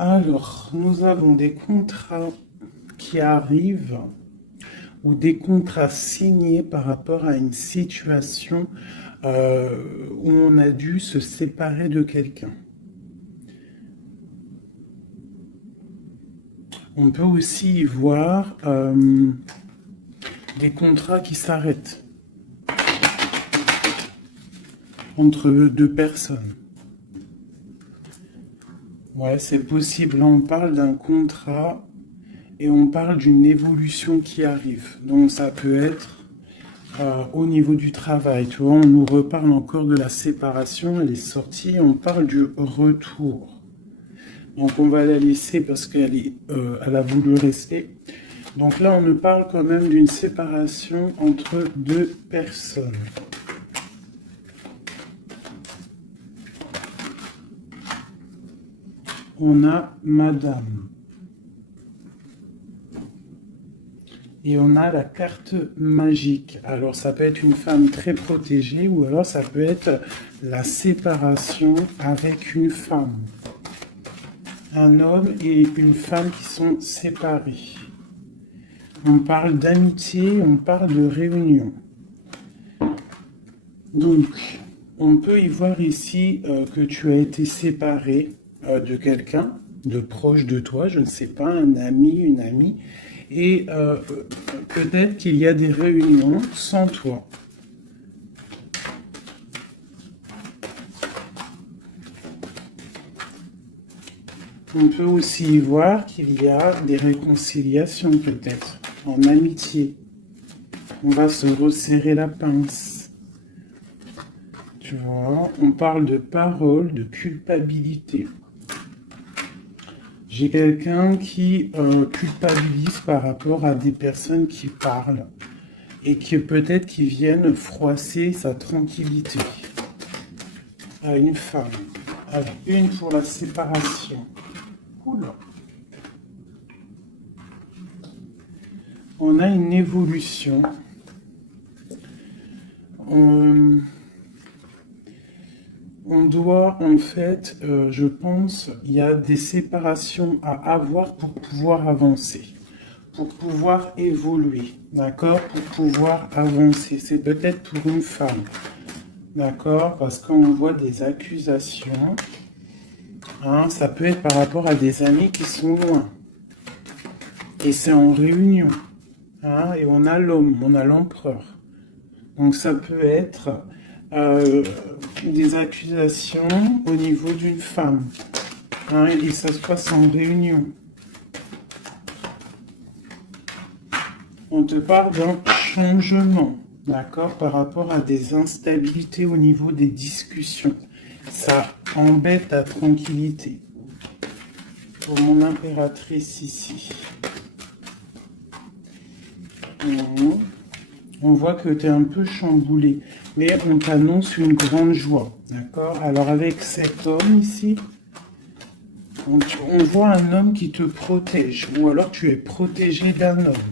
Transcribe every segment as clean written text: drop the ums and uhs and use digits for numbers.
Alors, nous avons des contrats qui arrivent ou des contrats signés par rapport à une situation où on a dû se séparer de quelqu'un. On peut aussi y voir des contrats qui s'arrêtent entre deux personnes. Ouais, c'est possible. Là, on parle d'un contrat et on parle d'une évolution qui arrive. Donc, ça peut être au niveau du travail. Tu vois, on nous reparle encore de la séparation, elle est sortie. On parle du retour. Donc, on va la laisser parce elle a voulu rester. Donc là, on nous parle quand même d'une séparation entre deux personnes. On a Madame. Et on a la carte magique. Alors, ça peut être une femme très protégée ou alors ça peut être la séparation avec une femme. Un homme et une femme qui sont séparés. On parle d'amitié, on parle de réunion. Donc, on peut y voir ici que tu as été séparé de quelqu'un, de proche de toi, je ne sais pas, un ami, une amie, et peut-être qu'il y a des réunions sans toi. On peut aussi y voir qu'il y a des réconciliations peut-être, en amitié. On va se resserrer la pince. Tu vois, on parle de parole, de culpabilité. J'ai quelqu'un qui culpabilise par rapport à des personnes qui parlent et qui peut-être qui viennent froisser sa tranquillité. À une femme. Allez, une pour la séparation. Oula. On a une évolution. On doit, en fait, je pense, il y a des séparations à avoir pour pouvoir avancer, pour pouvoir évoluer, d'accord, pour pouvoir avancer. C'est peut-être pour une femme, d'accord, parce qu'on voit des accusations. Hein, ça peut être par rapport à des amis qui sont loin. Et c'est en réunion. Hein, et on a l'homme, on a l'empereur. Donc ça peut être des accusations au niveau d'une femme. Hein, et ça se passe en réunion. On te parle d'un changement, d'accord, par rapport à des instabilités au niveau des discussions. Ça embête ta tranquillité. Pour mon impératrice ici. On voit que tu es un peu chamboulé, mais on t'annonce une grande joie, d'accord? Alors avec cet homme ici, on voit un homme qui te protège, ou alors tu es protégé d'un homme.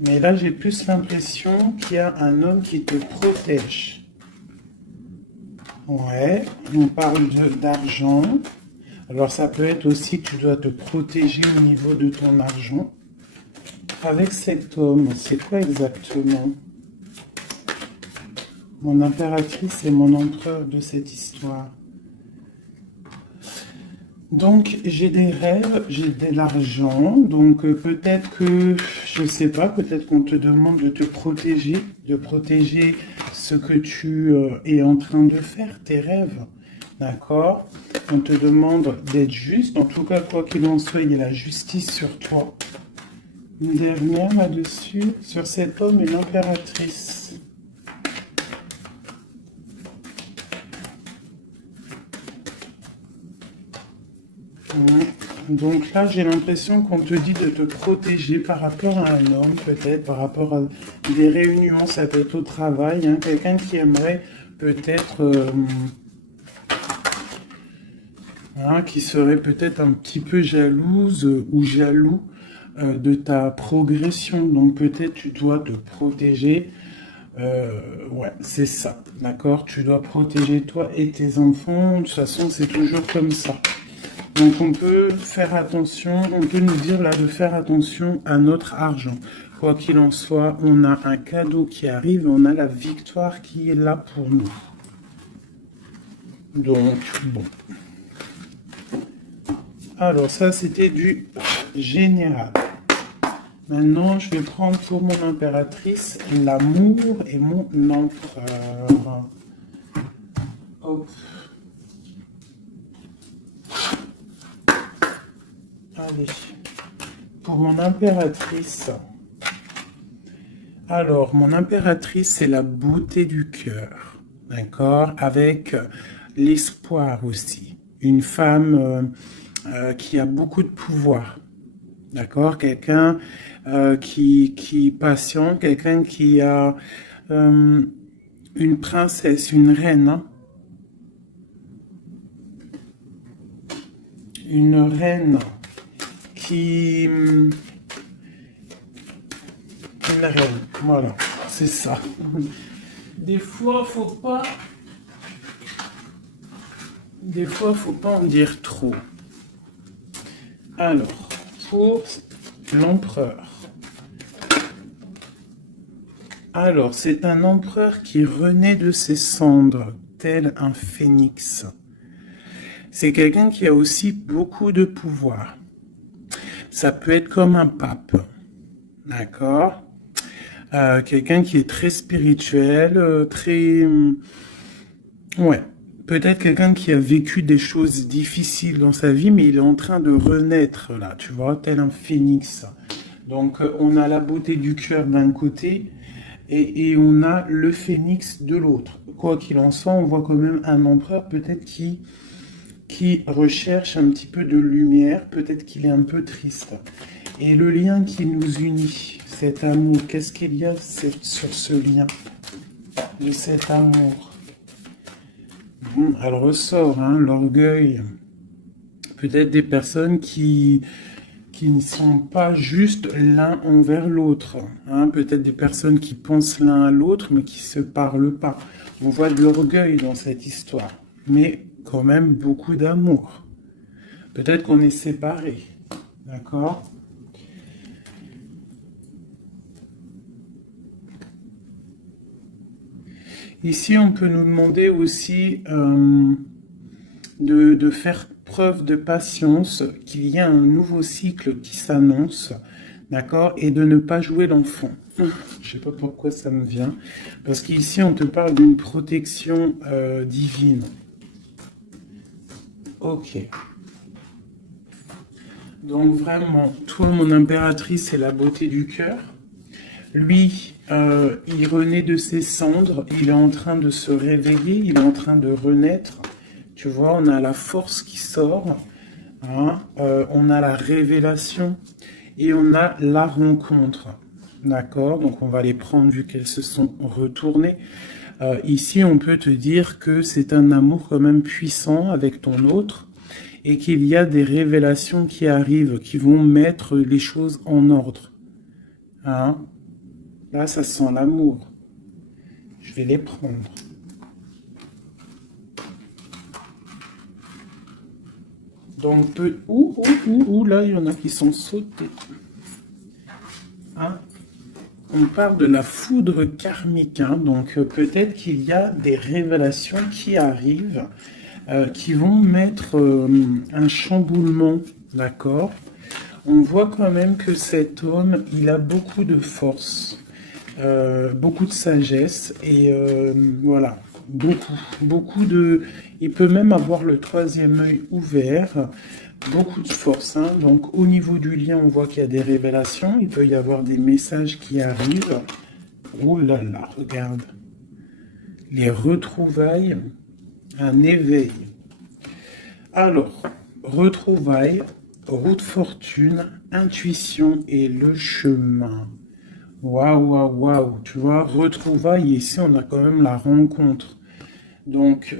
Mais là, j'ai plus l'impression qu'il y a un homme qui te protège. Ouais, on parle d'argent. Alors ça peut être aussi que tu dois te protéger au niveau de ton argent. Avec cet homme, c'est quoi exactement? Mon impératrice et mon empereur de cette histoire. Donc, j'ai des rêves, j'ai de l'argent, donc peut-être que, je sais pas, peut-être qu'on te demande de protéger ce que tu es en train de faire, tes rêves, d'accord? On te demande d'être juste, en tout cas, quoi qu'il en soit, il y a la justice sur toi. Une dernière là-dessus, sur cet homme et l'impératrice. Donc là, j'ai l'impression qu'on te dit de te protéger par rapport à un homme, peut-être, par rapport à des réunions, ça peut être au travail, hein, quelqu'un qui aimerait peut-être, qui serait peut-être un petit peu jalouse ou jaloux de ta progression. Donc peut-être tu dois te protéger. Ouais, c'est ça, d'accord? Tu dois protéger toi et tes enfants. De toute façon, c'est toujours comme ça. Donc on peut faire attention, on peut nous dire là de faire attention à notre argent. Quoi qu'il en soit, on a un cadeau qui arrive, on a la victoire qui est là pour nous. Donc, bon. Alors ça, c'était du général. Maintenant, je vais prendre pour mon impératrice l'amour et mon empereur. Hop. Allez. Pour mon impératrice. Alors, mon impératrice, c'est la beauté du cœur. D'accord? Avec l'espoir aussi. Une femme qui a beaucoup de pouvoir. D'accord? Quelqu'un qui est patient, quelqu'un qui a une princesse, une reine. Hein? Une reine qui... Une reine, voilà, c'est ça. Des fois, faut pas en dire trop. Alors, pour l'empereur. Alors, c'est un empereur qui renaît de ses cendres, tel un phénix. C'est quelqu'un qui a aussi beaucoup de pouvoir. Ça peut être comme un pape, d'accord? Quelqu'un qui est très spirituel, très... ouais. Peut-être quelqu'un qui a vécu des choses difficiles dans sa vie, mais il est en train de renaître, là, tu vois, tel un phénix. Donc, on a la beauté du cœur d'un côté, et on a le phénix de l'autre. Quoi qu'il en soit, on voit quand même un empereur, peut-être qui recherche un petit peu de lumière, peut-être qu'il est un peu triste. Et le lien qui nous unit, cet amour, qu'est-ce qu'il y a sur ce lien de cet amour? Elle ressort, hein, l'orgueil. Peut-être des personnes qui ne sont pas juste l'un envers l'autre. Hein. Peut-être des personnes qui pensent l'un à l'autre, mais qui ne se parlent pas. On voit de l'orgueil dans cette histoire. Mais quand même beaucoup d'amour. Peut-être qu'on est séparés. D'accord ? Ici, on peut nous demander aussi de faire preuve de patience, qu'il y a un nouveau cycle qui s'annonce, d'accord, et de ne pas jouer l'enfant. Je ne sais pas pourquoi ça me vient, parce qu'ici, on te parle d'une protection divine. Ok. Donc vraiment, toi, mon impératrice, c'est la beauté du cœur. Lui, il renaît de ses cendres, il est en train de se réveiller, il est en train de renaître. Tu vois, on a la force qui sort, hein, on a la révélation et on a la rencontre. D'accord? Donc on va les prendre vu qu'elles se sont retournées. Ici, on peut te dire que c'est un amour quand même puissant avec ton autre et qu'il y a des révélations qui arrivent, qui vont mettre les choses en ordre. Hein? Là, ça sent l'amour. Je vais les prendre. Donc, là, il y en a qui sont sautés. Hein? On parle de la foudre karmique. Hein? Donc, peut-être qu'il y a des révélations qui arrivent, qui vont mettre un chamboulement, d'accord? On voit quand même que cet homme, il a beaucoup de force. Beaucoup de sagesse et voilà, beaucoup de... Il peut même avoir le troisième œil ouvert, beaucoup de force. Hein. Donc au niveau du lien, on voit qu'il y a des révélations, il peut y avoir des messages qui arrivent. Oh là là, regarde. Les retrouvailles, un éveil. Alors, retrouvailles, route fortune, intuition et le chemin. Waouh, waouh, waouh, tu vois, retrouvailles, ici on a quand même la rencontre. Donc,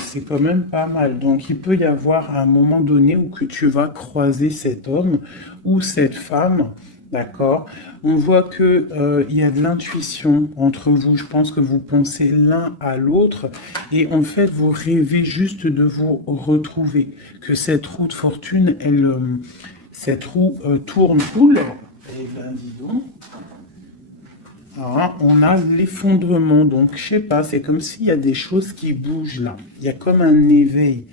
c'est quand même pas mal. Donc, il peut y avoir un moment donné où que tu vas croiser cet homme ou cette femme D'accord? On voit que il y a de l'intuition entre vous. Je pense que vous pensez l'un à l'autre et en fait, vous rêvez juste de vous retrouver. Que cette roue de fortune, cette roue tourne. Oula! Eh ben, dis donc. Alors, on a l'effondrement, donc je sais pas, c'est comme s'il y a des choses qui bougent là. Il y a comme un éveil.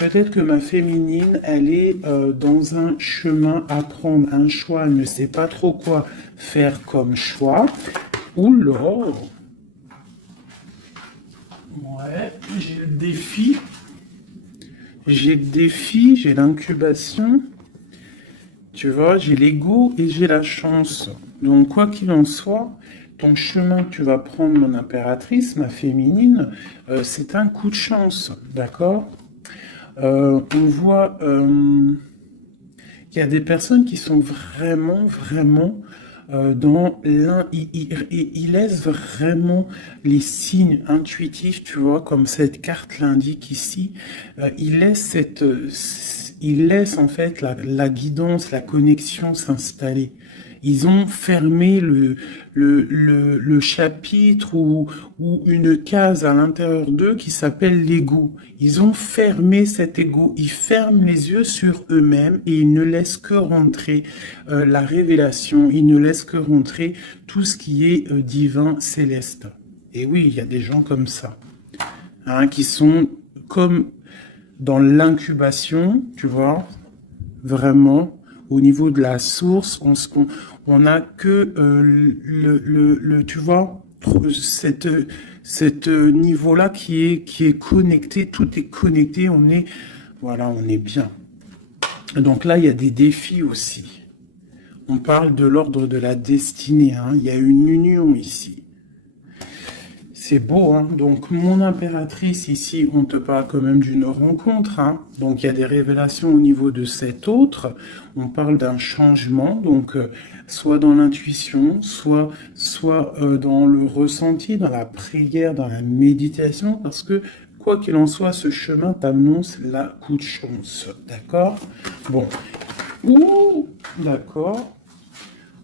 Peut-être que ma féminine, elle est dans un chemin à prendre, un choix, elle ne sait pas trop quoi faire comme choix. Oula! Ouais, j'ai le défi. J'ai le défi, j'ai l'incubation. Tu vois, j'ai l'ego et j'ai la chance. Donc, quoi qu'il en soit, ton chemin que tu vas prendre, mon impératrice, ma féminine, c'est un coup de chance, d'accord? On voit qu'il y a des personnes qui sont vraiment dans l'un, ils laissent vraiment les signes intuitifs, tu vois, comme cette carte l'indique ici. Ils laissent ils laissent en fait la guidance, la connexion s'installer. Ils ont fermé le chapitre ou une case à l'intérieur d'eux qui s'appelle l'ego. Ils ont fermé cet ego. Ils ferment les yeux sur eux-mêmes et ils ne laissent que rentrer la révélation. Ils ne laissent que rentrer tout ce qui est divin, céleste. Et oui, il y a des gens comme ça, hein, qui sont comme dans l'incubation, tu vois, vraiment, au niveau de la source, on a que tu vois, cette niveau-là qui est connecté, tout est connecté, voilà, on est bien. Donc là, il y a des défis aussi. On parle de l'ordre de la destinée, hein. Il y a une union ici. C'est beau, hein. Donc, mon impératrice, ici, on te parle quand même d'une rencontre, hein. Donc, il y a des révélations au niveau de cet autre. On parle d'un changement, donc, soit dans l'intuition, soit dans le ressenti, dans la prière, dans la méditation, parce que, quoi qu'il en soit, ce chemin t'annonce la coup de chance. D'accord? Bon. Ouh, d'accord.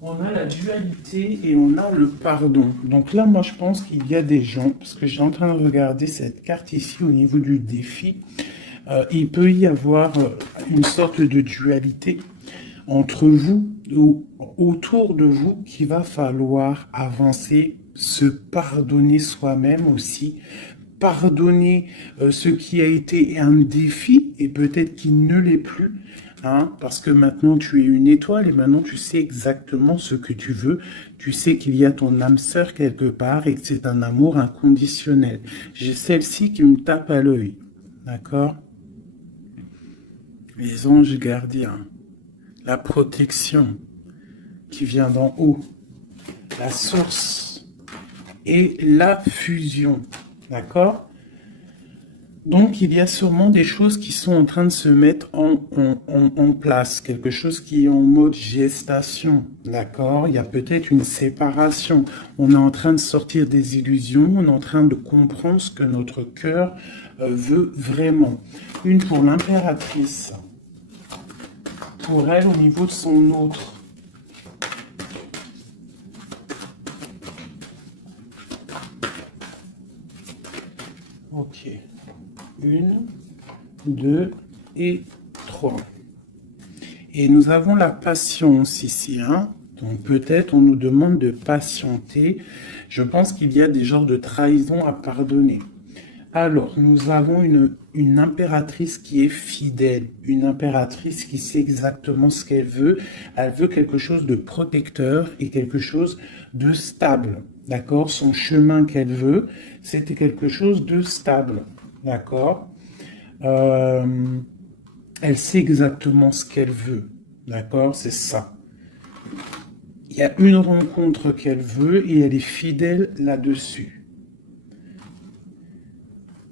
On a la dualité et on a le pardon. Donc là, moi, je pense qu'il y a des gens, parce que j'ai en train de regarder cette carte ici au niveau du défi, il peut y avoir une sorte de dualité entre vous ou autour de vous qu'il va falloir avancer, se pardonner soi-même aussi, pardonner ce qui a été un défi et peut-être qu'il ne l'est plus, hein, parce que maintenant tu es une étoile et maintenant tu sais exactement ce que tu veux, tu sais qu'il y a ton âme sœur quelque part et que c'est un amour inconditionnel. J'ai celle-ci qui me tape à l'œil, d'accord? Les anges gardiens, la protection qui vient d'en haut, la source et la fusion, d'accord? Donc, il y a sûrement des choses qui sont en train de se mettre en place, quelque chose qui est en mode gestation, d'accord? Il y a peut-être une séparation. On est en train de sortir des illusions, on est en train de comprendre ce que notre cœur veut vraiment. Une pour l'impératrice, pour elle au niveau de son autre. Ok. 1, 2 et 3. Et nous avons la patience ici, hein. Donc peut-être on nous demande de patienter. Je pense qu'il y a des genres de trahison à pardonner. Alors, nous avons une impératrice qui est fidèle, une impératrice qui sait exactement ce qu'elle veut. Elle veut quelque chose de protecteur et quelque chose de stable. D'accord? Son chemin qu'elle veut, c'était quelque chose de stable. D'accord? Elle sait exactement ce qu'elle veut. D'accord? C'est ça. Il y a une rencontre qu'elle veut et elle est fidèle là-dessus.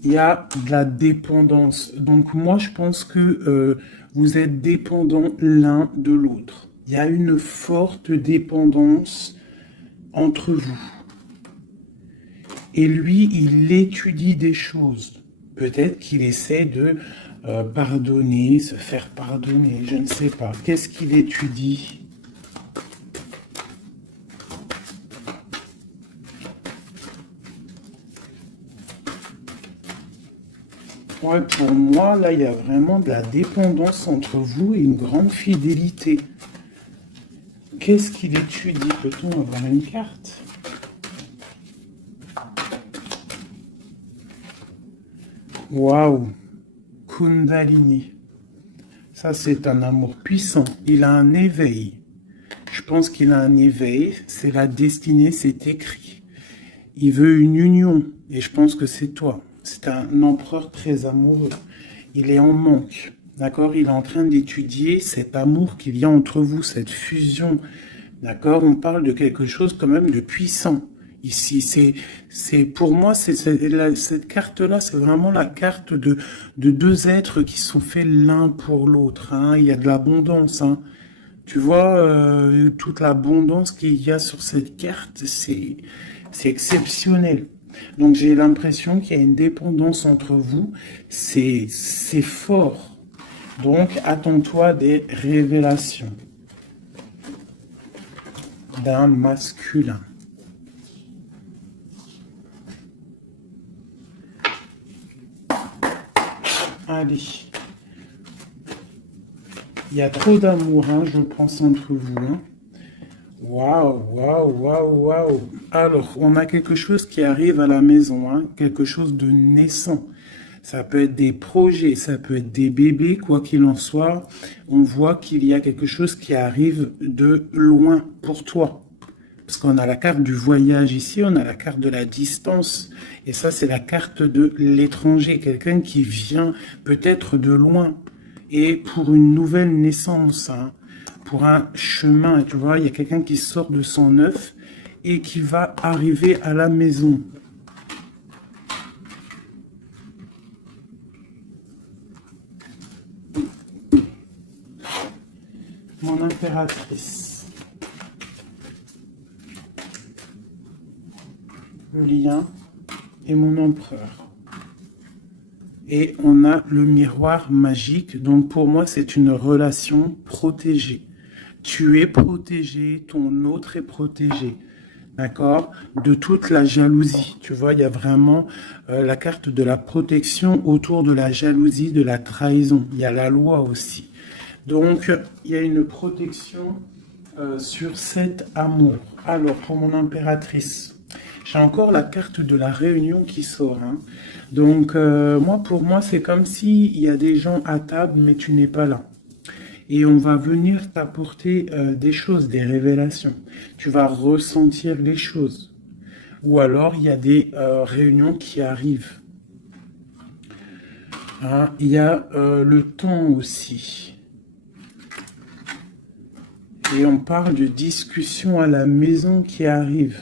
Il y a de la dépendance. Donc moi, je pense que vous êtes dépendants l'un de l'autre. Il y a une forte dépendance entre vous. Et lui, il étudie des choses. Peut-être qu'il essaie de pardonner, se faire pardonner, je ne sais pas. Qu'est-ce qu'il étudie? Ouais, pour moi, là, il y a vraiment de la dépendance entre vous et une grande fidélité. Qu'est-ce qu'il étudie? Peut-on avoir une carte? Waouh! Kundalini. Ça, c'est un amour puissant. Il a un éveil. Je pense qu'il a un éveil. C'est la destinée, c'est écrit. Il veut une union. Et je pense que c'est toi. C'est un empereur très amoureux. Il est en manque. D'accord? Il est en train d'étudier cet amour qu'il y a entre vous, cette fusion. D'accord? On parle de quelque chose quand même de puissant. Ici, pour moi, cette carte-là, c'est vraiment la carte de deux êtres qui sont faits l'un pour l'autre. Hein. Il y a de l'abondance. Hein. Tu vois, toute l'abondance qu'il y a sur cette carte, c'est exceptionnel. Donc, j'ai l'impression qu'il y a une dépendance entre vous. C'est fort. Donc, attends-toi des révélations d'un masculin. Allez. Il y a trop d'amour, hein, je pense, entre vous. Hein. Waouh, waouh, waouh, waouh. Alors, on a quelque chose qui arrive à la maison, hein, quelque chose de naissant. Ça peut être des projets, ça peut être des bébés, quoi qu'il en soit. On voit qu'il y a quelque chose qui arrive de loin pour toi. Parce qu'on a la carte du voyage ici, on a la carte de la distance. Et ça, c'est la carte de l'étranger. Quelqu'un qui vient peut-être de loin. Et pour une nouvelle naissance, hein, pour un chemin. Tu vois, il y a quelqu'un qui sort de son œuf et qui va arriver à la maison. Mon impératrice. Le lien et mon empereur. Et on a le miroir magique. Donc pour moi, c'est une relation protégée. Tu es protégé, ton autre est protégé. D'accord? De toute la jalousie. Tu vois, il y a vraiment la carte de la protection autour de la jalousie, de la trahison. Il y a la loi aussi. Donc, il y a une protection sur cet amour. Alors, pour mon impératrice, j'ai encore la carte de la réunion qui sort. Hein. Donc, pour moi, c'est comme s'il y a des gens à table, mais tu n'es pas là. Et on va venir t'apporter des choses, des révélations. Tu vas ressentir les choses. Ou alors, il y a des réunions qui arrivent. Hein, il y a le temps aussi. Et on parle de discussion à la maison qui arrive.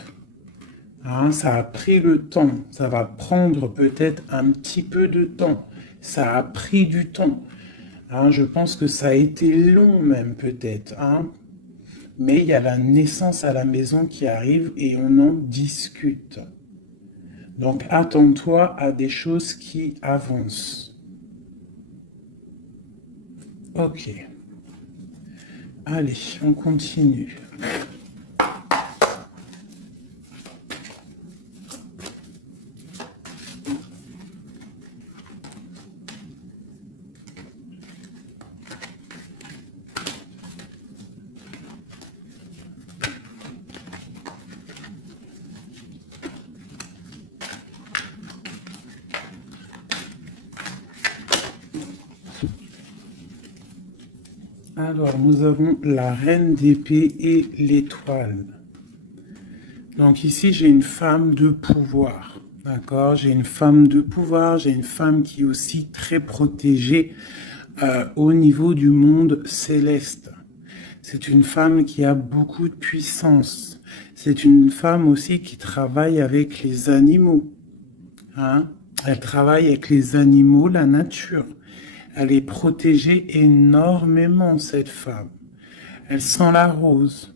Hein, ça a pris le temps. Ça va prendre peut-être un petit peu de temps. Ça a pris du temps. Hein, je pense que ça a été long même peut-être. Hein. Mais il y a la naissance à la maison qui arrive et on en discute. Donc attends-toi à des choses qui avancent. Ok. Allez, on continue. Alors, nous avons la reine d'épée et l'étoile. Donc ici, j'ai une femme de pouvoir. D'accord? J'ai une femme de pouvoir, j'ai une femme qui est aussi très protégée au niveau du monde céleste. C'est une femme qui a beaucoup de puissance. C'est une femme aussi qui travaille avec les animaux. Hein? Elle travaille avec les animaux, la nature. Elle est protégée énormément, cette femme. Elle sent la rose.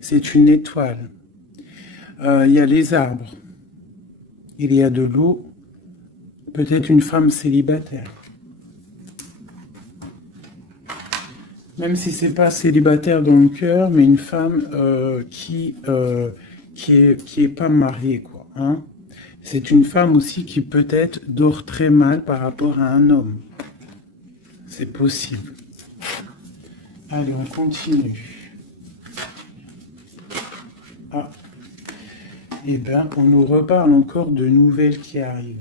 C'est une étoile. Il y a les arbres. Il y a de l'eau. Peut-être une femme célibataire. Même si c'est pas célibataire dans le cœur, mais une femme qui est pas mariée, quoi. Hein. C'est une femme aussi qui peut-être dort très mal par rapport à un homme. C'est possible. Allez, on continue. Ah. Eh bien, on nous reparle encore de nouvelles qui arrivent.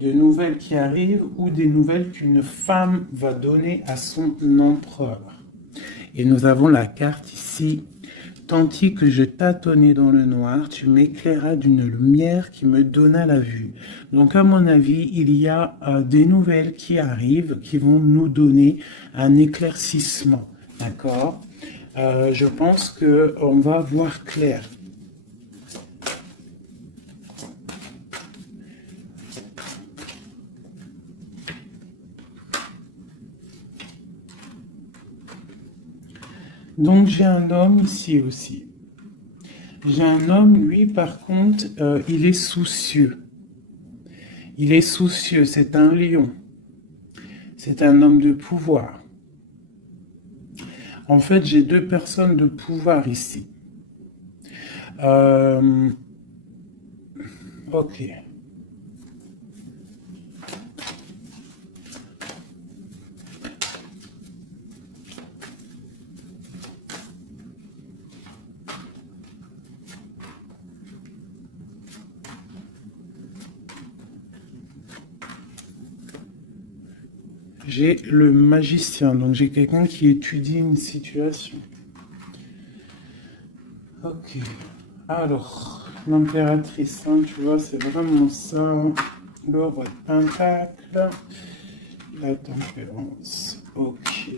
De nouvelles qui arrivent ou des nouvelles qu'une femme va donner à son empereur. Et nous avons la carte ici. Tandis que je tâtonnais dans le noir, tu m'éclairas d'une lumière qui me donna la vue. Donc, à mon avis, il y a des nouvelles qui arrivent, qui vont nous donner un éclaircissement. D'accord? Je pense qu'on va voir clair. Donc, j'ai un homme ici aussi. J'ai un homme, lui, par contre, il est soucieux. Il est soucieux, c'est un lion. C'est un homme de pouvoir. En fait, j'ai deux personnes de pouvoir ici. Ok. J'ai le magicien, donc j'ai quelqu'un qui étudie une situation. Ok. Alors, l'impératrice, hein, tu vois, c'est vraiment ça. Le roi de pentacle. La tempérance. Ok.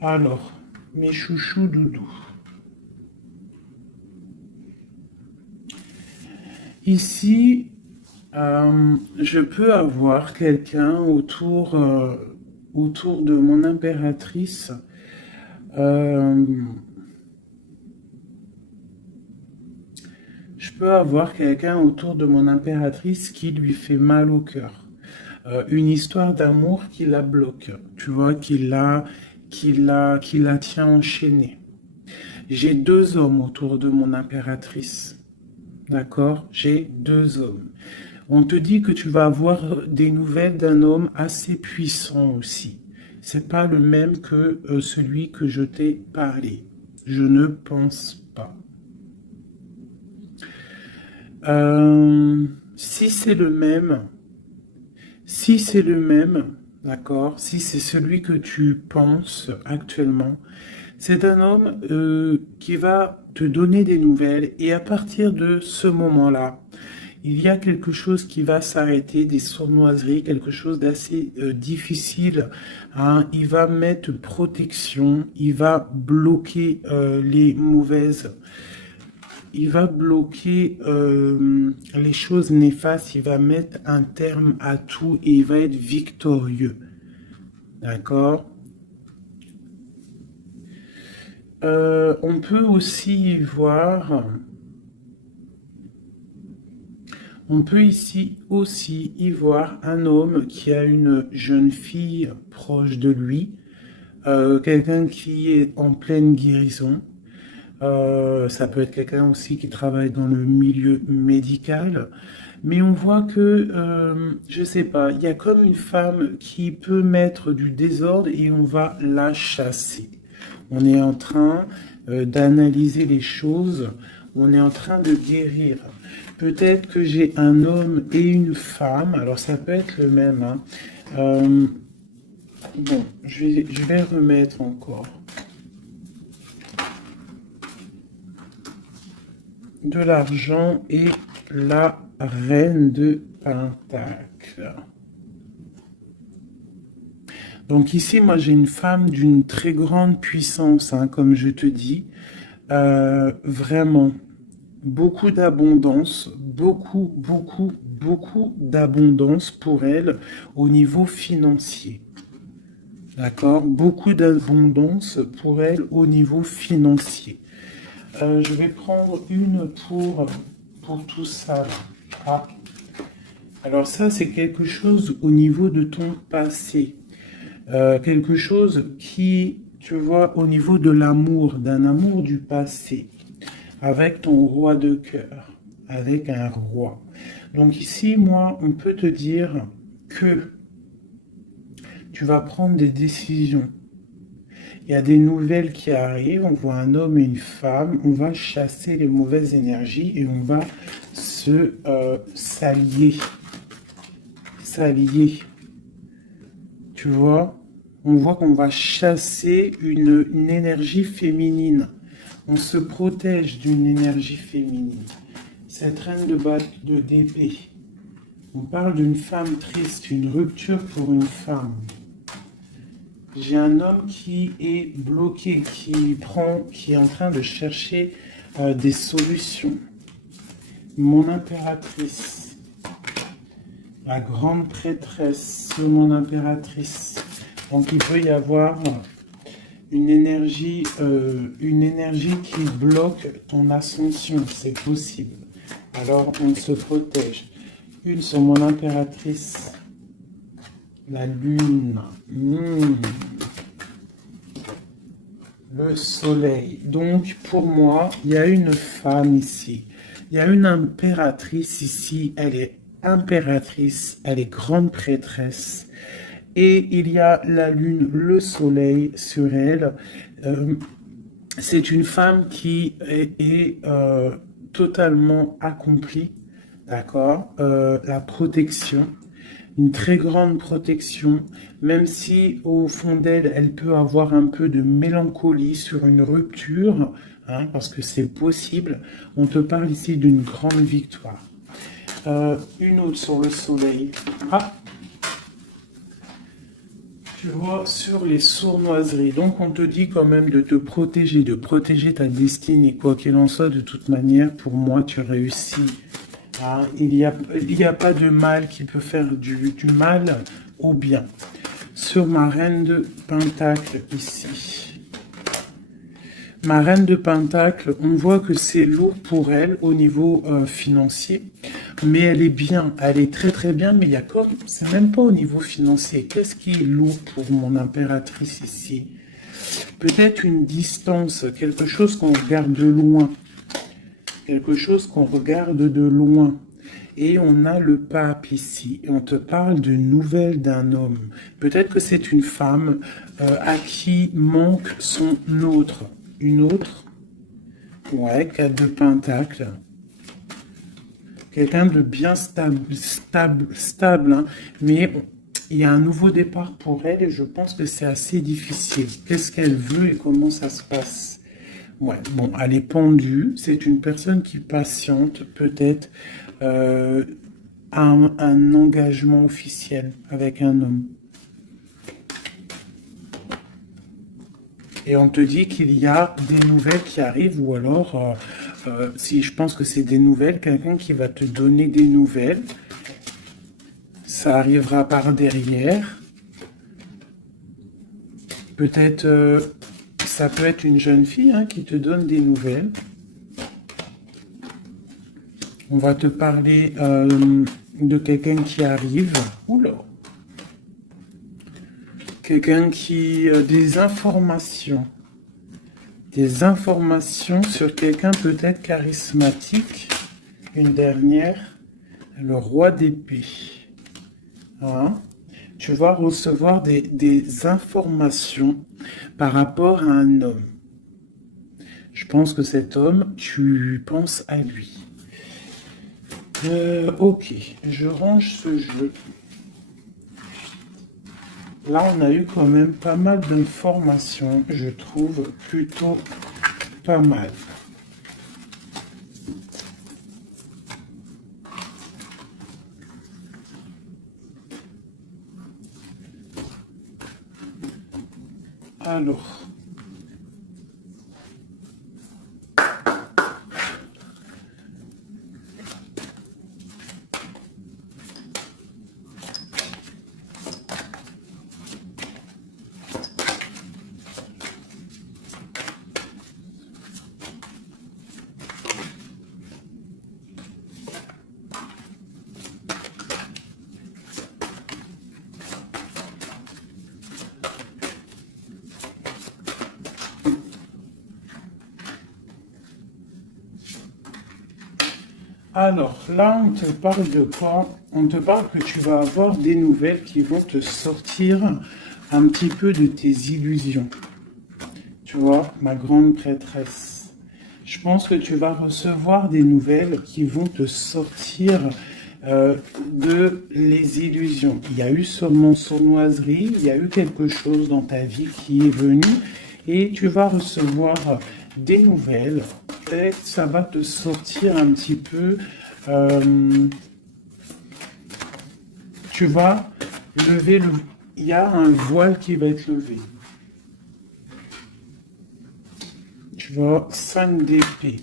Alors, mes chouchous doudous. Ici, je peux avoir quelqu'un autour de mon impératrice. Je peux avoir quelqu'un autour de mon impératrice qui lui fait mal au cœur. Une histoire d'amour qui la bloque, tu vois, qui la tient enchaînée. J'ai deux hommes autour de mon impératrice. D'accord? J'ai deux hommes. On te dit que tu vas avoir des nouvelles d'un homme assez puissant aussi. C'est pas le même que celui que je t'ai parlé. Je ne pense pas. Si c'est le même, d'accord, si c'est celui que tu penses actuellement, c'est un homme qui va te donner des nouvelles et à partir de ce moment-là, il y a quelque chose qui va s'arrêter, des sournoiseries, quelque chose d'assez difficile. Hein. Il va mettre protection, il va bloquer les mauvaises. Il va bloquer les choses néfastes, il va mettre un terme à tout et il va être victorieux. D'accord? On peut aussi voir... On peut ici aussi y voir un homme qui a une jeune fille proche de lui, quelqu'un qui est en pleine guérison. Ça peut être quelqu'un aussi qui travaille dans le milieu médical. Mais on voit que, je sais pas, il y a comme une femme qui peut mettre du désordre et on va la chasser. On est en train d'analyser les choses, on est en train de guérir. Peut-être que j'ai un homme et une femme, alors ça peut être le même. Hein. Bon, je vais remettre encore. De l'argent et la reine de Pentacle. Donc ici, moi j'ai une femme d'une très grande puissance, hein, comme je te dis. Vraiment, beaucoup d'abondance, beaucoup d'abondance pour elle au niveau financier. D'accord? Beaucoup d'abondance pour elle au niveau financier. Je vais prendre une pour tout ça. Ah. Alors ça, c'est quelque chose au niveau de ton passé. Quelque chose qui, tu vois, au niveau de l'amour, d'un amour du passé, avec ton roi de cœur. avec un roi. Donc ici, moi, on peut te dire que tu vas prendre des décisions. Il y a des nouvelles qui arrivent, on voit un homme et une femme, on va chasser les mauvaises énergies et on va se s'allier. S'allier. Tu vois? On voit qu'on va chasser une énergie féminine. On se protège d'une énergie féminine. Cette reine d'épée. On parle d'une femme triste, une rupture pour une femme. J'ai un homme qui est bloqué, qui est en train de chercher des solutions. Mon impératrice, la grande prêtresse, mon impératrice. Donc il peut y avoir une énergie qui bloque ton ascension, c'est possible. Alors on se protège. Une sur mon impératrice. La lune. Le soleil. Donc, pour moi, il y a une femme ici. Il y a une impératrice ici. Elle est impératrice. Elle est grande prêtresse. Et il y a la lune, le soleil sur elle. C'est une femme qui est totalement accomplie. D'accord? La protection. Une très grande protection, même si au fond d'elle, elle peut avoir un peu de mélancolie sur une rupture, hein, parce que c'est possible. On te parle ici d'une grande victoire. Une autre sur le soleil. Ah, tu vois, sur les sournoiseries. Donc on te dit quand même de te protéger, de protéger ta destinée. Quoi qu'il en soit, de toute manière, pour moi, tu réussis. Ah, il n'y a pas de mal qui peut faire du mal au bien. Sur ma reine de Pentacle ici. Ma reine de Pentacle, on voit que c'est lourd pour elle au niveau financier. Mais elle est bien, elle est très très bien, mais il y a comme, c'est même pas au niveau financier. Qu'est-ce qui est lourd pour mon impératrice ici? Peut-être une distance, quelque chose qu'on regarde de loin. Quelque chose qu'on regarde de loin. Et on a le pape ici. Et on te parle de nouvelles d'un homme. Peut-être que c'est une femme à qui manque son autre. Une autre. Ouais, 4 de pentacle. Quelqu'un de bien stable, hein. Mais il y a un nouveau départ pour elle et je pense que c'est assez difficile. Qu'est-ce qu'elle veut et comment ça se passe? Ouais, bon, elle est pendue. C'est une personne qui patiente, peut-être, un engagement officiel avec un homme. Et on te dit qu'il y a des nouvelles qui arrivent, ou alors, si je pense que c'est des nouvelles, quelqu'un qui va te donner des nouvelles. Ça arrivera par derrière. Peut-être, ça peut être une jeune fille hein, qui te donne des nouvelles. On va te parler de quelqu'un qui arrive. Oula. Quelqu'un qui... des informations. Des informations sur quelqu'un peut-être charismatique. Une dernière. Le roi d'épée. Hein? Tu vas recevoir des informations par rapport à un homme. Je pense que cet homme, tu penses à lui. Ok, je range ce jeu. Là, on a eu quand même pas mal d'informations, je trouve plutôt pas mal. Alors... Alors, là, on te parle de quoi? On te parle que tu vas avoir des nouvelles qui vont te sortir un petit peu de tes illusions. Tu vois, ma grande prêtresse. Je pense que tu vas recevoir des nouvelles qui vont te sortir de les illusions. Il y a eu sûrement sournoiserie, il y a eu quelque chose dans ta vie qui est venu et tu vas recevoir des nouvelles. Peut-être ça va te sortir un petit peu. Tu vas lever le... Il y a un voile qui va être levé. Tu vois, 5 d'épée.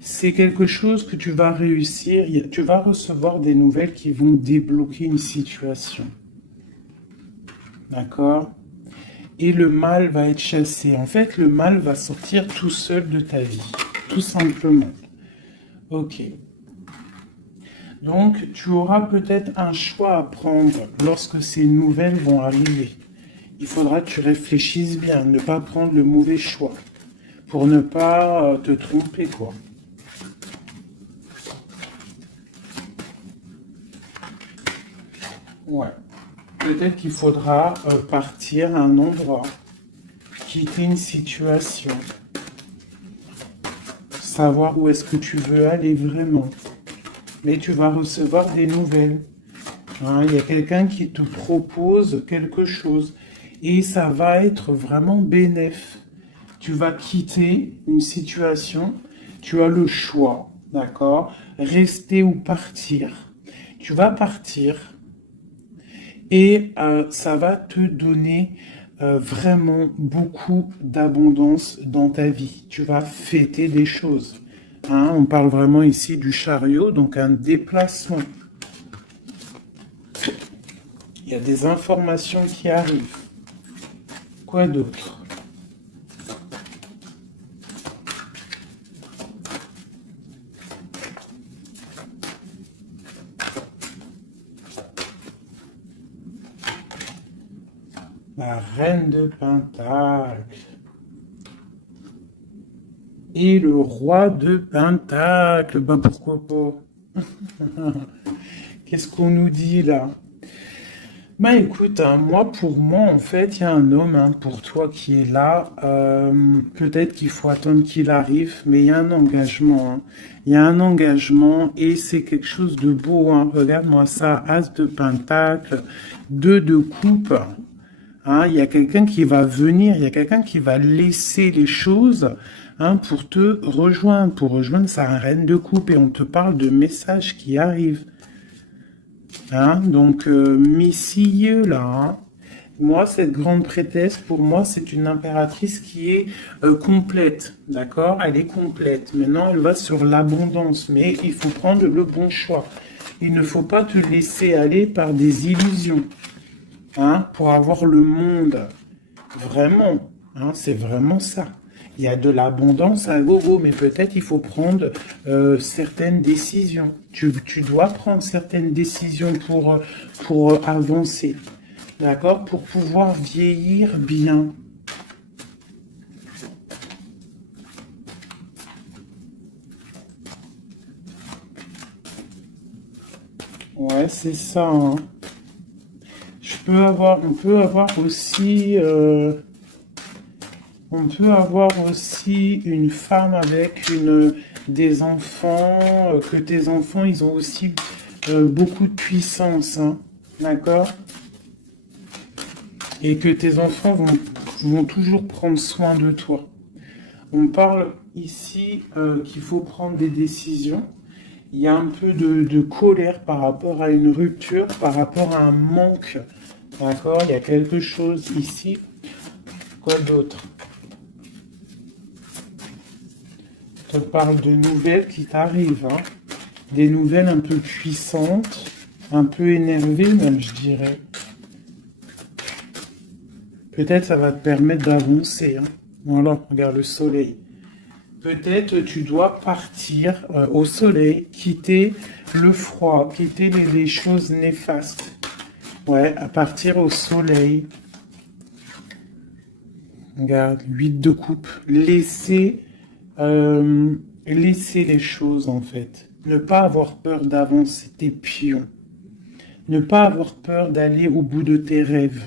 C'est quelque chose que tu vas réussir. Tu vas recevoir des nouvelles qui vont débloquer une situation. D'accord? Et le mal va être chassé. En fait, le mal va sortir tout seul de ta vie. Tout simplement. Ok. Donc, tu auras peut-être un choix à prendre lorsque ces nouvelles vont arriver. Il faudra que tu réfléchisses bien, ne pas prendre le mauvais choix. Pour ne pas te tromper, quoi. Ouais. Peut-être qu'il faudra partir à un endroit, quitter une situation, savoir où est-ce que tu veux aller vraiment. Mais tu vas recevoir des nouvelles. Hein, il y a quelqu'un qui te propose quelque chose et ça va être vraiment bénéf. Tu vas quitter une situation, tu as le choix, d'accord? Rester ou partir. Tu vas partir et ça va te donner vraiment beaucoup d'abondance dans ta vie. Tu vas fêter des choses. Hein, on parle vraiment ici du chariot, donc un déplacement. Il y a des informations qui arrivent. Quoi d'autre? La reine de Pentacle. Et le roi de Pentacle. Ben pourquoi pas? Qu'est-ce qu'on nous dit là? Bah écoute, hein, pour moi, en fait, il y a un homme pour toi qui est là. Peut-être qu'il faut attendre qu'il arrive, mais il y a un engagement. Hein. Il y a un engagement et c'est quelque chose de beau. Hein. Regarde-moi ça, As de Pentacle, 2 de coupe. Hein, il y a quelqu'un qui va venir, il y a quelqu'un qui va laisser les choses pour te rejoindre, pour rejoindre sa reine de coupe. Et on te parle de messages qui arrivent. Hein, donc, messieurs, là, hein. Moi, cette grande prêtresse, pour moi, c'est une impératrice qui est complète, d'accord? Elle est complète. Maintenant, elle va sur l'abondance, mais il faut prendre le bon choix. Il ne faut pas te laisser aller par des illusions, hein, pour avoir le monde. Vraiment, hein, c'est vraiment ça. Il y a de l'abondance à gogo, mais peut-être il faut prendre certaines décisions. Tu dois prendre certaines décisions pour avancer, d'accord? Pour pouvoir vieillir bien. Ouais, c'est ça. Hein. On peut avoir aussi... on peut avoir aussi une femme avec des enfants, que tes enfants, ils ont aussi beaucoup de puissance, hein, d'accord? Et que tes enfants vont toujours prendre soin de toi. On parle ici qu'il faut prendre des décisions. Il y a un peu de colère par rapport à une rupture, par rapport à un manque, d'accord? Il y a quelque chose ici. Quoi d'autre? Je te parle de nouvelles qui t'arrivent, hein. Des nouvelles un peu puissantes, un peu énervées même, je dirais. Peut-être ça va te permettre d'avancer. Hein. Voilà, regarde le soleil. Peut-être tu dois partir au soleil, quitter le froid, quitter les choses néfastes. Ouais, à partir au soleil. Regarde, 8 de coupe. Laisser les choses, en fait. Ne pas avoir peur d'avancer tes pions. Ne pas avoir peur d'aller au bout de tes rêves.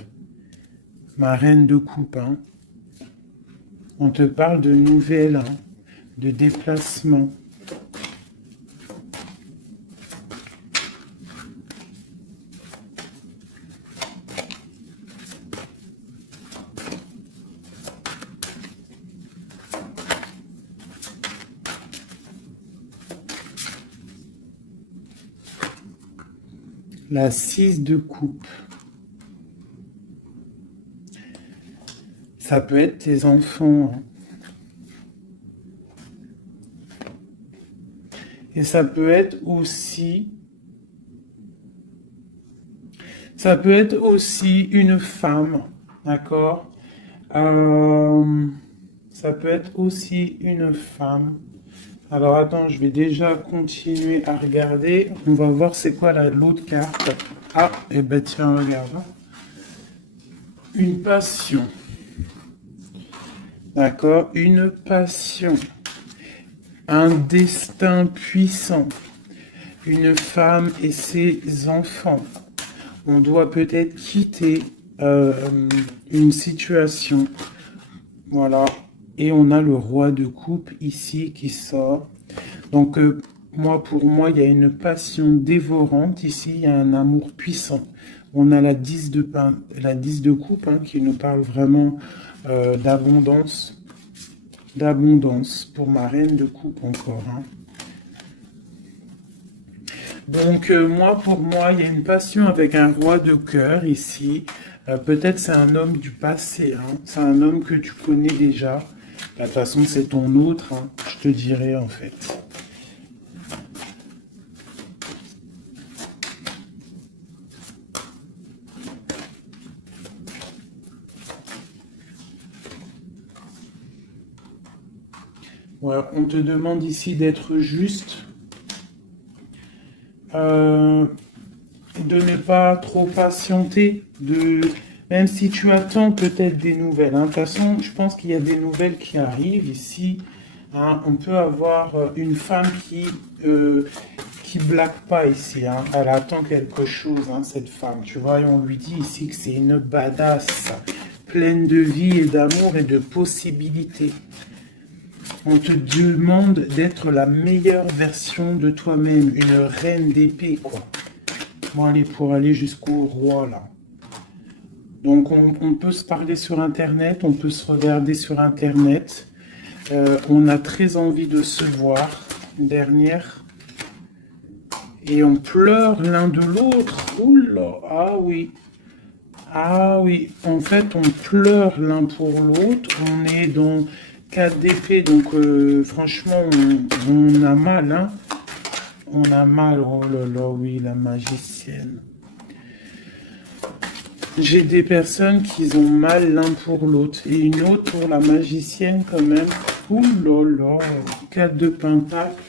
Ma reine de coupe, hein. On te parle de nouvelles, hein, de déplacement. La 6 de coupe. Ça peut être tes enfants, hein. Et ça peut être aussi une femme, d'accord? Ça peut être aussi une femme. Alors attends, je vais déjà continuer à regarder. On va voir c'est quoi l'autre carte. Ah, et ben tiens, regarde. Une passion. D'accord? Une passion. Un destin puissant. Une femme et ses enfants. On doit peut-être quitter une situation. Voilà. Et on a le roi de coupe ici qui sort. Donc, pour moi, il y a une passion dévorante. Ici, il y a un amour puissant. On a la 10 de coupe, hein, qui nous parle vraiment d'abondance. D'abondance pour ma reine de coupe encore, hein. Donc, pour moi, il y a une passion avec un roi de cœur ici. Peut-être c'est un homme du passé, hein. C'est un homme que tu connais déjà. De toute façon, c'est ton autre, hein, je te dirais en fait. Voilà, on te demande ici d'être juste. De ne pas trop patienter, même si tu attends peut-être des nouvelles, hein. De toute façon, je pense qu'il y a des nouvelles qui arrivent ici, hein. On peut avoir une femme qui blague pas ici, hein. Elle attend quelque chose, hein, cette femme. Tu vois, et on lui dit ici que c'est une badass, pleine de vie et d'amour et de possibilités. On te demande d'être la meilleure version de toi-même, une reine d'épée, quoi. Bon, allez, pour aller jusqu'au roi, là. Donc, on peut se parler sur Internet, on peut se regarder sur Internet. On a très envie de se voir, une dernière. Et on pleure l'un de l'autre. Oula, ah oui. Ah oui, en fait, on pleure l'un pour l'autre. On est dans 4 d'épée, donc franchement, on a mal, hein. On a mal, oh là là, oui, la magicienne. J'ai des personnes qui ont mal l'un pour l'autre. Et une autre pour la magicienne quand même. Ouh là là, 4 de pentacle.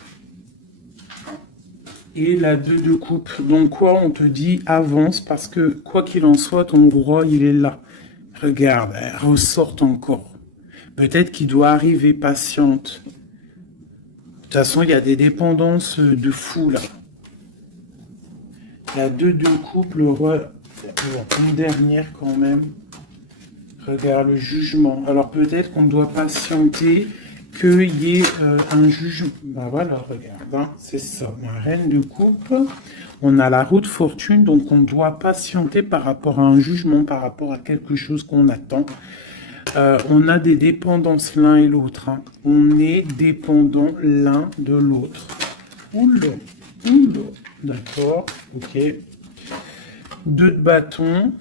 Et la 2 de coupe. Donc quoi, on te dit avance parce que quoi qu'il en soit, ton roi, il est là. Regarde, elle ressort encore. Peut-être qu'il doit arriver patiente. De toute façon, il y a des dépendances de fou là. La 2 de coupe, le roi, une dernière quand même. Regarde le jugement. Alors peut-être qu'on doit patienter qu'il y ait un jugement. Ben voilà, regarde, hein, c'est ça. La reine de coupe. On a la roue de fortune, donc on doit patienter par rapport à un jugement, par rapport à quelque chose qu'on attend. On a des dépendances l'un et l'autre, hein. On est dépendant l'un de l'autre. Oula, oula. D'accord, ok. 2 de bâton,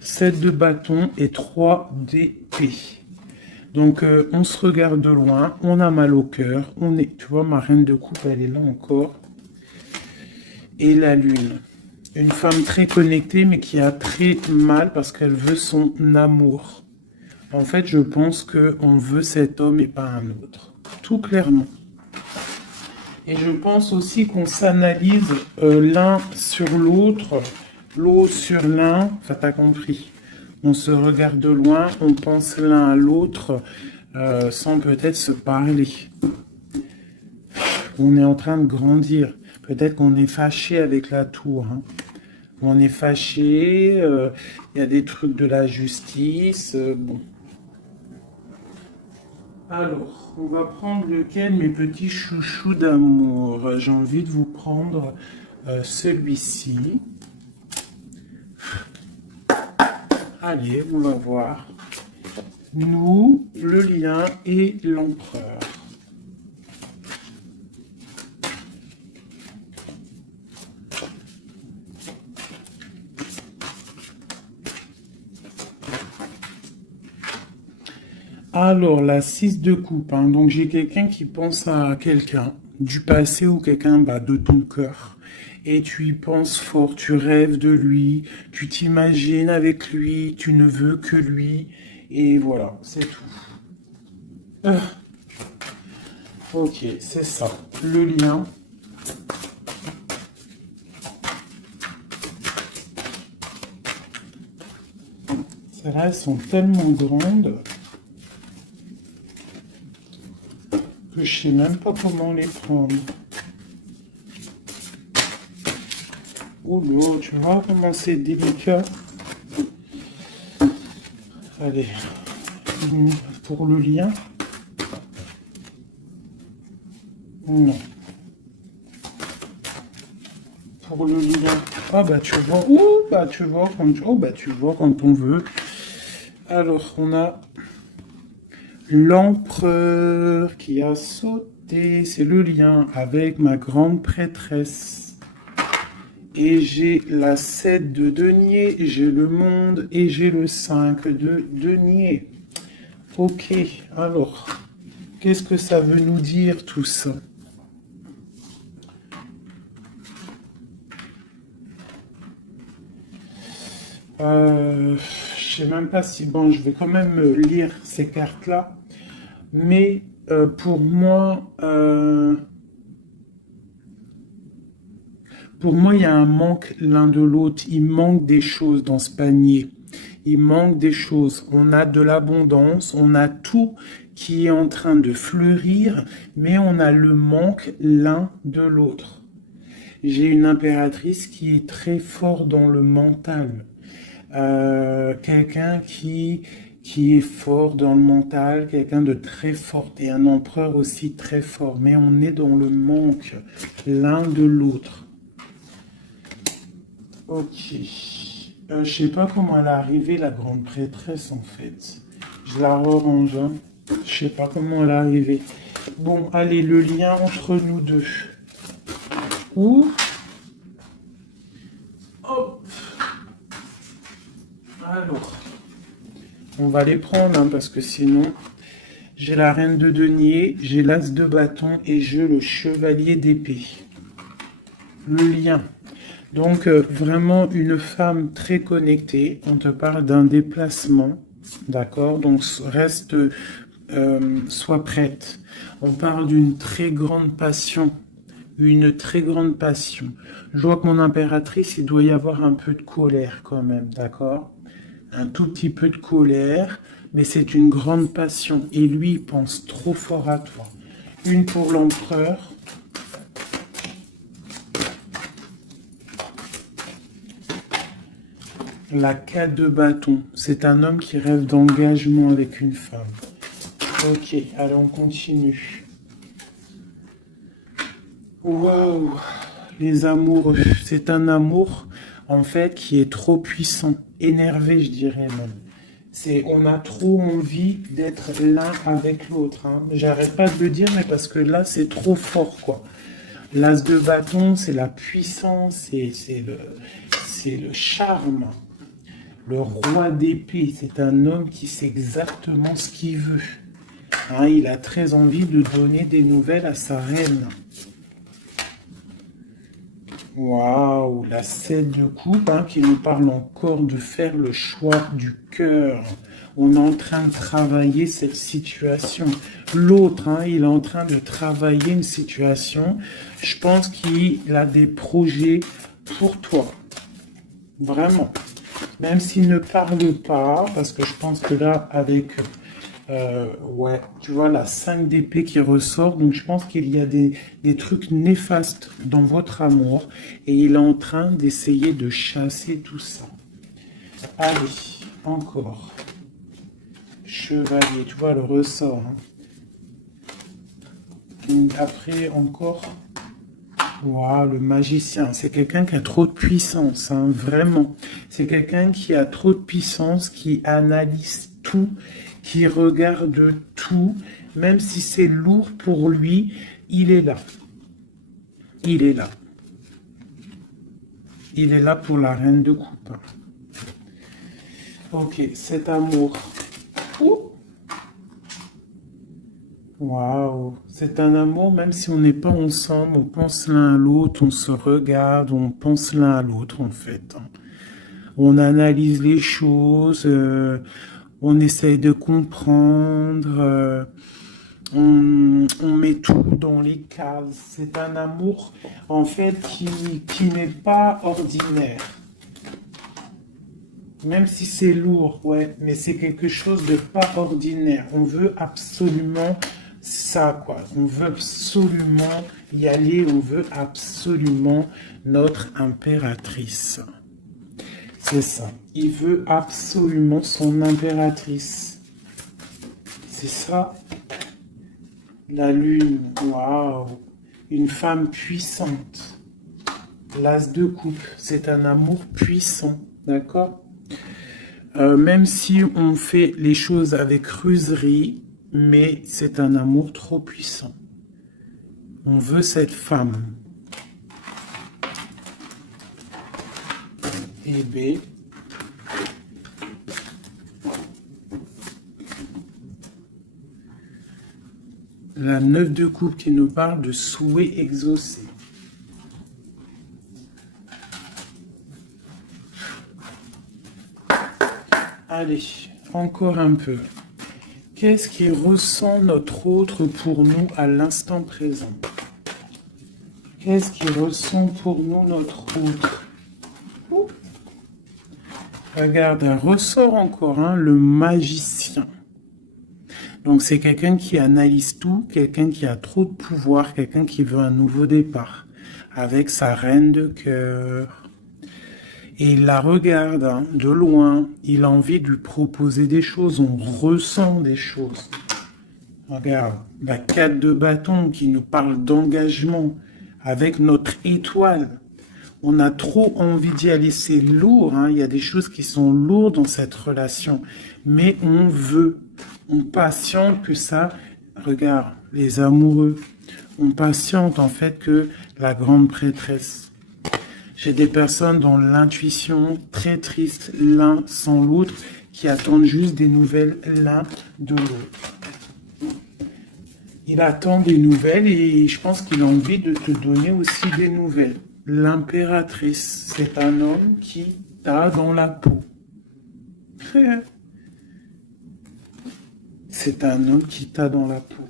7 de bâton et 3 d'épée. Donc, on se regarde de loin, on a mal au cœur. Tu vois, ma reine de coupe, elle est là encore. Et la lune. Une femme très connectée, mais qui a très mal parce qu'elle veut son amour. En fait, je pense qu'on veut cet homme et pas un autre. Tout clairement. Et je pense aussi qu'on s'analyse l'un sur l'autre, l'autre sur l'un. Enfin, t'as compris. On se regarde de loin, on pense l'un à l'autre sans peut-être se parler. on est en train de grandir. Peut-être qu'on est fâché avec la tour. Hein. On est fâché, il y a des trucs de la justice. Bon. Alors, on va prendre lequel, mes petits chouchous d'amour? J'ai envie de vous prendre celui-ci. Allez, on va voir. Nous, le lien et l'empereur. Alors, la 6 de coupe, hein. Donc j'ai quelqu'un qui pense à quelqu'un du passé ou quelqu'un de ton cœur. Et tu y penses fort, tu rêves de lui, tu t'imagines avec lui, tu ne veux que lui. Et voilà, c'est tout. Ok, c'est ça. Le lien. Celles-là, elles sont tellement grandes que je sais même pas comment les prendre. Oh là, tu vois comment c'est délicat. Allez, pour le lien. Non. Pour le lien. Ah bah tu vois. Ouh, bah tu vois quand tu vois quand on veut. Alors on a l'empereur qui a sauté. C'est le lien avec ma grande prêtresse. Et j'ai la 7 de denier, j'ai le monde et j'ai le 5 de denier. Ok, alors, qu'est-ce que ça veut nous dire tout ça? Je sais même pas si... Bon, je vais quand même lire ces cartes-là. Mais pour moi, il y a un manque l'un de l'autre. Il manque des choses dans ce panier. Il manque des choses. On a de l'abondance, on a tout qui est en train de fleurir, mais on a le manque l'un de l'autre. J'ai une impératrice qui est très fort dans le mental. Quelqu'un qui est fort dans le mental, quelqu'un de très fort, et un empereur aussi très fort. Mais on est dans le manque l'un de l'autre. Ok. Je sais pas comment elle est arrivée, la grande prêtresse, en fait. Je la rerange. Hein. Je sais pas comment elle est arrivée. Bon, allez, le lien entre nous deux. Ouh. Hop. Alors. On va les prendre, hein, parce que sinon... J'ai la reine de denier, j'ai l'as de bâton et j'ai le chevalier d'épée. Le lien. Donc, vraiment une femme très connectée. On te parle d'un déplacement, d'accord? Donc, reste, sois prête. On parle d'une très grande passion. Une très grande passion. Je vois que mon impératrice, il doit y avoir un peu de colère quand même, d'accord? Un tout petit peu de colère, mais c'est une grande passion. Et lui, il pense trop fort à toi. Une pour l'empereur. La 4 de bâton, c'est un homme qui rêve d'engagement avec une femme. Ok, allez, on continue. Waouh, les amoureux. C'est un amour, en fait, qui est trop puissant, énervé, je dirais même. On a trop envie d'être l'un avec l'autre. Hein. J'arrête pas de le dire, mais parce que là, c'est trop fort, quoi. L'as de bâton, c'est la puissance, c'est le charme. Le roi d'épée, c'est un homme qui sait exactement ce qu'il veut. Hein, il a très envie de donner des nouvelles à sa reine. Waouh, la 7 de coupe, hein, qui nous parle encore de faire le choix du cœur. On est en train de travailler cette situation. L'autre, hein, il est en train de travailler une situation. Je pense qu'il a des projets pour toi. Vraiment. Même s'il ne parle pas, parce que je pense que là, avec Ouais, tu vois la 5 d'épée qui ressort, donc je pense qu'il y a des trucs néfastes dans votre amour et il est en train d'essayer de chasser tout ça. Allez, encore. Chevalier, tu vois le ressort. Hein. Après, encore. Waouh, le magicien, c'est quelqu'un qui a trop de puissance, hein, vraiment. C'est quelqu'un qui a trop de puissance, qui analyse tout, qui regarde tout, même si c'est lourd pour lui, il est là. Il est là. Il est là pour la reine de coupe. Ok, cet amour. Ouh. Waouh, c'est un amour, même si on n'est pas ensemble, on pense l'un à l'autre, on se regarde, on pense l'un à l'autre en fait. On analyse les choses, on essaye de comprendre, on met tout dans les cases. C'est un amour en fait qui n'est pas ordinaire. Même si c'est lourd, ouais, mais c'est quelque chose de pas ordinaire. On veut absolument ça, quoi. On veut absolument y aller, on veut absolument notre impératrice. C'est ça. Il veut absolument son impératrice. C'est ça. La lune, waouh. Une femme puissante. L'as de coupe, c'est un amour puissant, d'accord? Même si on fait les choses avec ruserie, mais c'est un amour trop puissant. On veut cette femme. Et B. La 9 de coupe qui nous parle de souhait exaucé. Allez, encore un peu. Qu'est-ce qui ressent notre autre pour nous à l'instant présent? Qu'est-ce qui ressent pour nous notre autre? Ouh. Regarde, un ressort encore, hein, le magicien. Donc c'est quelqu'un qui analyse tout, quelqu'un qui a trop de pouvoir, quelqu'un qui veut un nouveau départ, avec sa reine de cœur. Et il la regarde hein, de loin, il a envie de lui proposer des choses, on ressent des choses. Regarde, la 4 de bâton qui nous parle d'engagement avec notre étoile. On a trop envie d'y aller, c'est lourd, hein. Il y a des choses qui sont lourdes dans cette relation, mais on veut, on patiente que ça, regarde, les amoureux, on patiente en fait que la grande prêtresse. J'ai des personnes dans l'intuition très triste l'un sans l'autre qui attendent juste des nouvelles l'un de l'autre. Il attend des nouvelles et je pense qu'il a envie de te donner aussi des nouvelles. L'impératrice, c'est un homme qui t'a dans la peau. C'est un homme qui t'a dans la peau.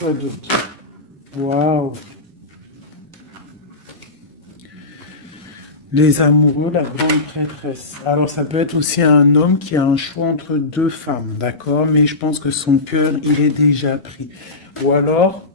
Quoi d'autre? Waouh! Les amoureux, la grande prêtresse. Alors ça peut être aussi un homme qui a un choix entre deux femmes, d'accord? Mais je pense que son cœur, il est déjà pris. Ou alors,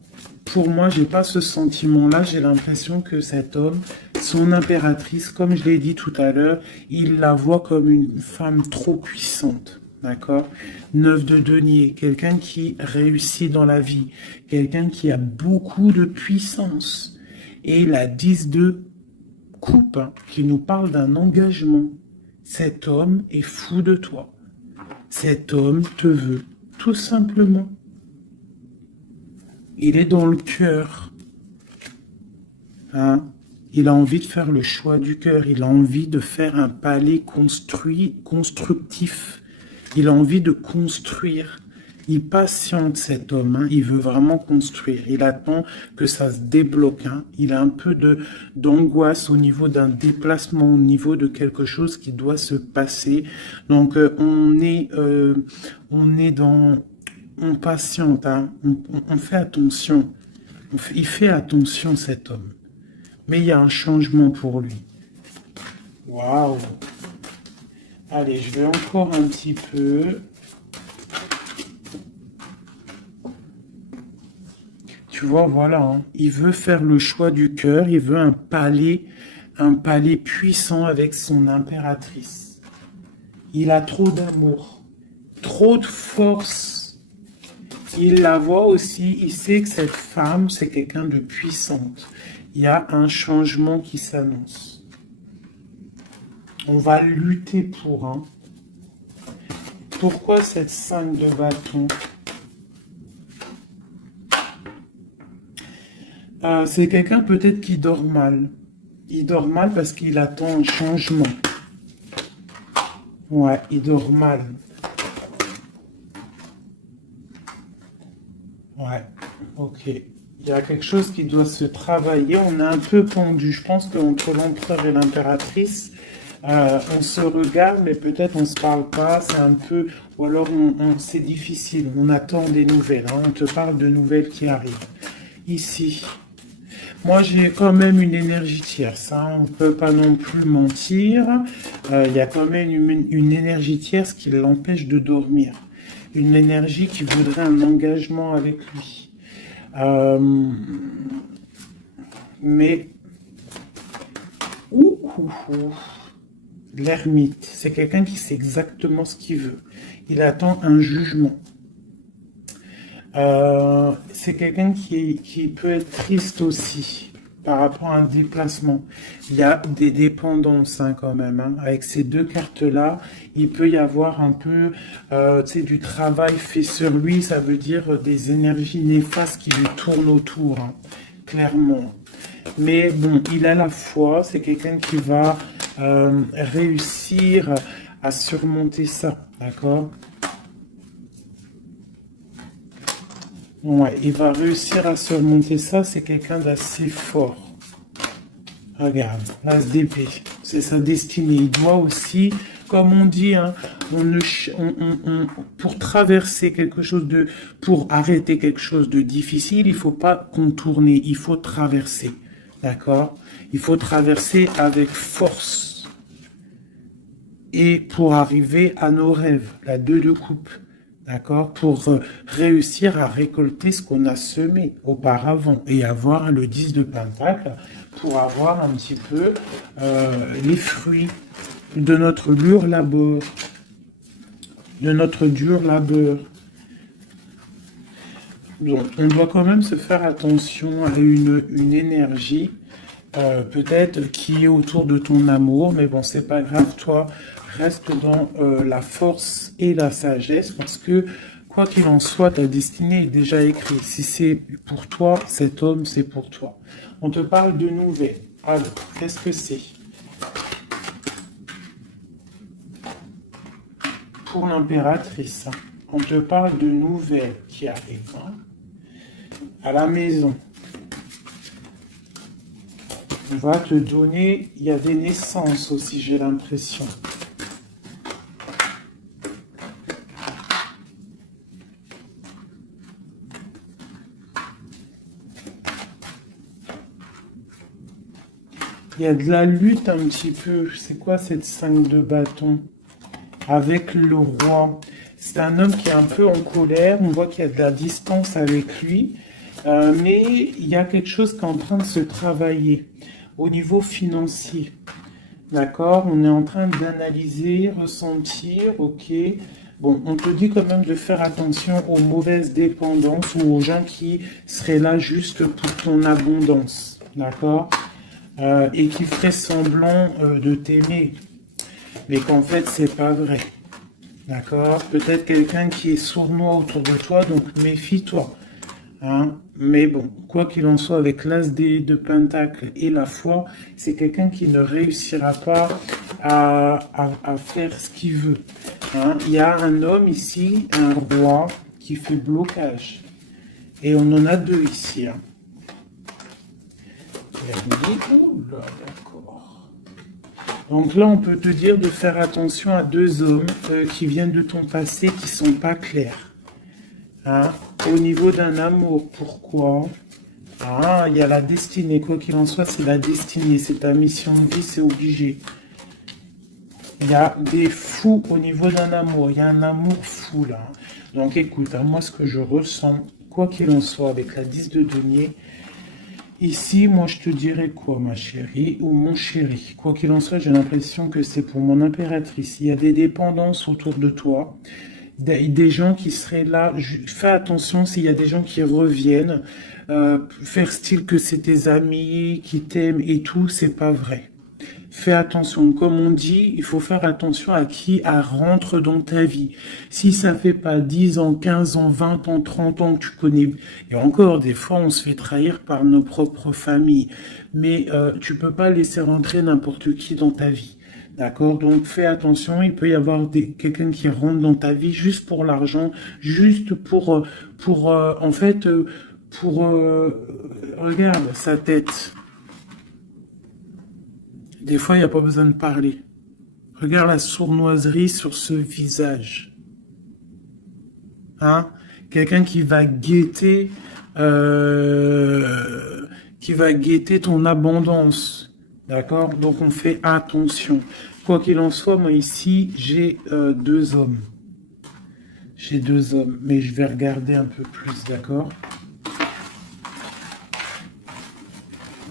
pour moi, j'ai pas ce sentiment-là. J'ai l'impression que cet homme, son impératrice, comme je l'ai dit tout à l'heure, il la voit comme une femme trop puissante. D'accord? 9 de denier, quelqu'un qui réussit dans la vie, quelqu'un qui a beaucoup de puissance. Et la 10 de coupe hein, qui nous parle d'un engagement. Cet homme est fou de toi. Cet homme te veut, tout simplement. Il est dans le cœur. Hein? Il a envie de faire le choix du cœur. Il a envie de faire un palais constructif. Il a envie de construire. Il patiente cet homme, hein. Il veut vraiment construire. Il attend que ça se débloque. Hein. Il a un peu d'angoisse au niveau d'un déplacement, au niveau de quelque chose qui doit se passer. Donc on est dans, on patiente, hein. On fait attention. Il fait attention cet homme. Mais il y a un changement pour lui. Waouh! Allez, je vais encore un petit peu. tu vois, voilà, hein. Il veut faire le choix du cœur, il veut un palais puissant avec son impératrice. Il a trop d'amour, trop de force. Il la voit aussi, il sait que cette femme, c'est quelqu'un de puissante. Il y a un changement qui s'annonce. On va lutter pour, hein. Pourquoi cette 5 de bâton? C'est quelqu'un peut-être qui dort mal. Il dort mal parce qu'il attend un changement. Ouais, il dort mal. Ouais, ok. Il y a quelque chose qui doit se travailler. On est un peu pendu. Je pense qu'entre l'empereur et l'impératrice, on se regarde, mais peut-être on se parle pas. C'est un peu, ou alors c'est difficile. On attend des nouvelles, hein. On te parle de nouvelles qui arrivent. Ici, moi j'ai quand même une énergie tierce, hein. On ne peut pas non plus mentir. Il y a quand même une énergie tierce qui l'empêche de dormir. Une énergie qui voudrait un engagement avec lui. Mais l'ermite, c'est quelqu'un qui sait exactement ce qu'il veut. Il attend un jugement. C'est quelqu'un qui peut être triste aussi par rapport à un déplacement. Il y a des dépendances, hein, quand même, hein. Avec ces deux cartes-là, il peut y avoir un peu du travail fait sur lui. Ça veut dire des énergies néfastes qui lui tournent autour, hein, clairement. Mais bon, il a la foi. C'est quelqu'un qui va réussir à surmonter ça, d'accord? Ouais, il va réussir à surmonter ça, c'est quelqu'un d'assez fort. Regarde, l'as d'épée, c'est sa destinée. Il doit aussi, comme on dit, hein, pour traverser quelque chose de, pour arrêter quelque chose de difficile, il faut pas contourner, il faut traverser. D'accord? Il faut traverser avec force. Et pour arriver à nos rêves, la 2 de coupe. D'accord? Pour réussir à récolter ce qu'on a semé auparavant et avoir le 10 de pentacle pour avoir un petit peu les fruits de notre dur labeur. De notre dur labeur. Donc, on doit quand même se faire attention à une énergie peut-être qui est autour de ton amour, mais bon, c'est pas grave, toi, reste dans la force et la sagesse, parce que, quoi qu'il en soit, ta destinée est déjà écrite. Si c'est pour toi, cet homme, c'est pour toi. On te parle de nouvelles. Alors, qu'est-ce que c'est? Pour l'impératrice, hein, on te parle de nouvelles qui arrivent, hein, à la maison. On va te donner, il y a des naissances aussi, j'ai l'impression. Il y a de la lutte un petit peu. C'est quoi cette 5 de bâton? Avec le roi. C'est un homme qui est un peu en colère. On voit qu'il y a de la distance avec lui. Mais il y a quelque chose qui est en train de se travailler au niveau financier. D'accord? On est en train d'analyser, ressentir, ok. Bon, on te dit quand même de faire attention aux mauvaises dépendances ou aux gens qui seraient là juste pour ton abondance. D'accord? Et qui feraient semblant de t'aimer. Mais qu'en fait, c'est pas vrai. D'accord? Peut-être quelqu'un qui est sournois autour de toi, donc méfie-toi. Hein? Mais bon, quoi qu'il en soit, avec l'as de pentacle et la foi, c'est quelqu'un qui ne réussira pas à faire ce qu'il veut. Hein? Il y a un homme ici, un roi, qui fait blocage. Et on en a deux ici. Hein. D'accord. Donc là, on peut te dire de faire attention à deux hommes qui viennent de ton passé qui sont pas clairs. Hein? Au niveau d'un amour, pourquoi? Ah, il y a la destinée, quoi qu'il en soit, c'est la destinée, c'est ta mission de vie, c'est obligé. Il y a des fous au niveau d'un amour, il y a un amour fou là. Donc écoute, hein, moi ce que je ressens, quoi qu'il en soit, avec la 10 de denier, ici, moi, je te dirais quoi, ma chérie ou mon chéri? Quoi qu'il en soit, j'ai l'impression que c'est pour mon impératrice. Il y a des dépendances autour de toi, des gens qui seraient là. Fais attention s'il y a des gens qui reviennent, faire style que c'est tes amis qui t'aiment et tout, c'est pas vrai. Fais attention, comme on dit, il faut faire attention à qui rentre dans ta vie. Si ça fait pas 10 ans, 15 ans, 20 ans, 30 ans que tu connais, et encore, des fois, on se fait trahir par nos propres familles, mais tu peux pas laisser rentrer n'importe qui dans ta vie. D'accord? Donc fais attention, il peut y avoir quelqu'un qui rentre dans ta vie juste pour l'argent, juste en fait, regarde sa tête. Des fois, il n'y a pas besoin de parler. Regarde la sournoiserie sur ce visage. Hein? Quelqu'un qui va guetter ton abondance. D'accord? Donc, on fait attention. Quoi qu'il en soit, moi ici, j'ai 2 hommes. J'ai 2 hommes, mais je vais regarder un peu plus, d'accord?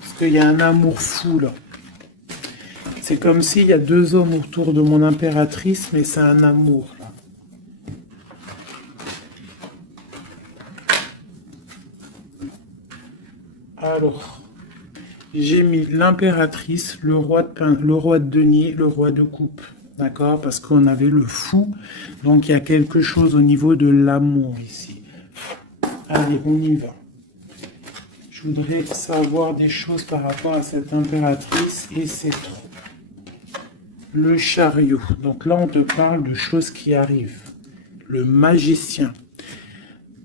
Parce qu'il y a un amour fou, là. C'est comme s'il y a 2 hommes autour de mon impératrice, mais c'est un amour, là. Alors, j'ai mis l'impératrice, le roi de denier, le roi de coupe. D'accord? Parce qu'on avait le fou. Donc, il y a quelque chose au niveau de l'amour ici. Allez, on y va. Je voudrais savoir des choses par rapport à cette impératrice et c'est trop. Le chariot. Donc là, on te parle de choses qui arrivent. Le magicien.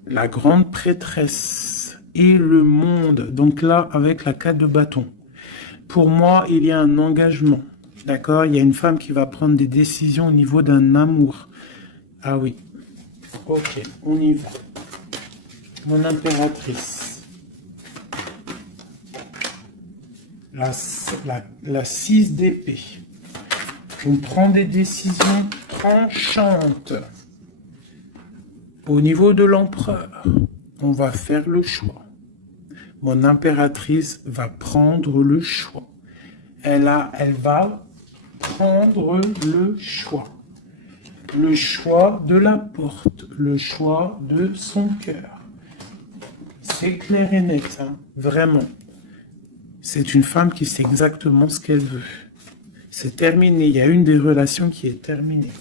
La grande prêtresse. Et le monde. Donc là, avec la 4 de bâton. Pour moi, il y a un engagement. D'accord? Il y a une femme qui va prendre des décisions au niveau d'un amour. Ah oui. Ok, on y va. Mon impératrice. La 6 d'épée. On prend des décisions tranchantes. Au niveau de l'empereur, on va faire le choix. Mon impératrice va prendre le choix. Elle va prendre le choix. Le choix de la porte, le choix de son cœur. C'est clair et net, hein, vraiment. C'est une femme qui sait exactement ce qu'elle veut. C'est terminé. Il y a une des relations qui est terminée.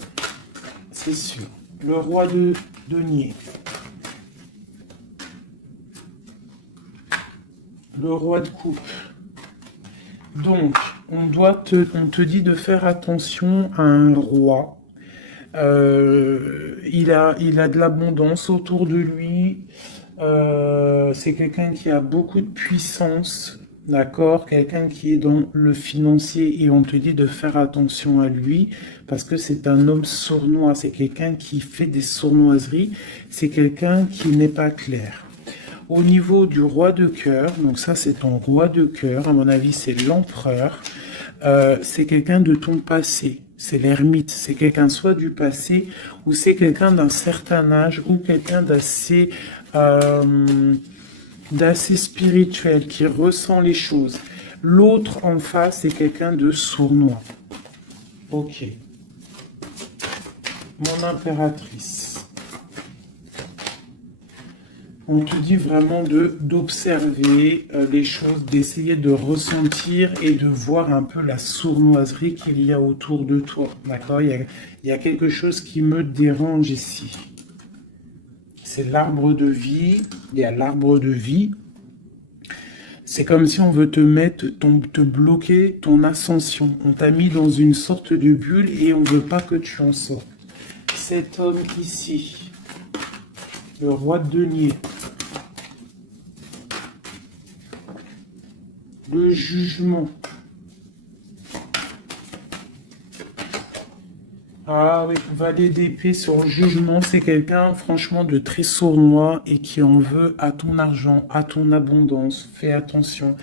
C'est sûr. Le roi de denier. Le roi de coupe. Donc, on te dit de faire attention à un roi. Il a de l'abondance autour de lui. C'est quelqu'un qui a beaucoup de puissance. D'accord, quelqu'un qui est dans le financier et on te dit de faire attention à lui parce que c'est un homme sournois, c'est quelqu'un qui fait des sournoiseries, c'est quelqu'un qui n'est pas clair. Au niveau du roi de cœur, donc ça c'est ton roi de cœur, à mon avis c'est l'empereur, c'est quelqu'un de ton passé, c'est l'ermite, c'est quelqu'un soit du passé ou c'est quelqu'un d'un certain âge ou quelqu'un d'assez spirituel, qui ressent les choses. L'autre en face, c'est quelqu'un de sournois. Ok. Mon impératrice. On te dit vraiment d'observer les choses, d'essayer de ressentir et de voir un peu la sournoiserie qu'il y a autour de toi. D'accord? Il y a quelque chose qui me dérange ici. C'est l'arbre de vie. Il y a l'arbre de vie. C'est comme si on veut te bloquer ton ascension. On t'a mis dans une sorte de bulle et on ne veut pas que tu en sortes. Cet homme ici, le roi de denier, le jugement. Ah oui, valet d'épée sur le jugement, c'est quelqu'un franchement de très sournois et qui en veut à ton argent, à ton abondance. Fais attention.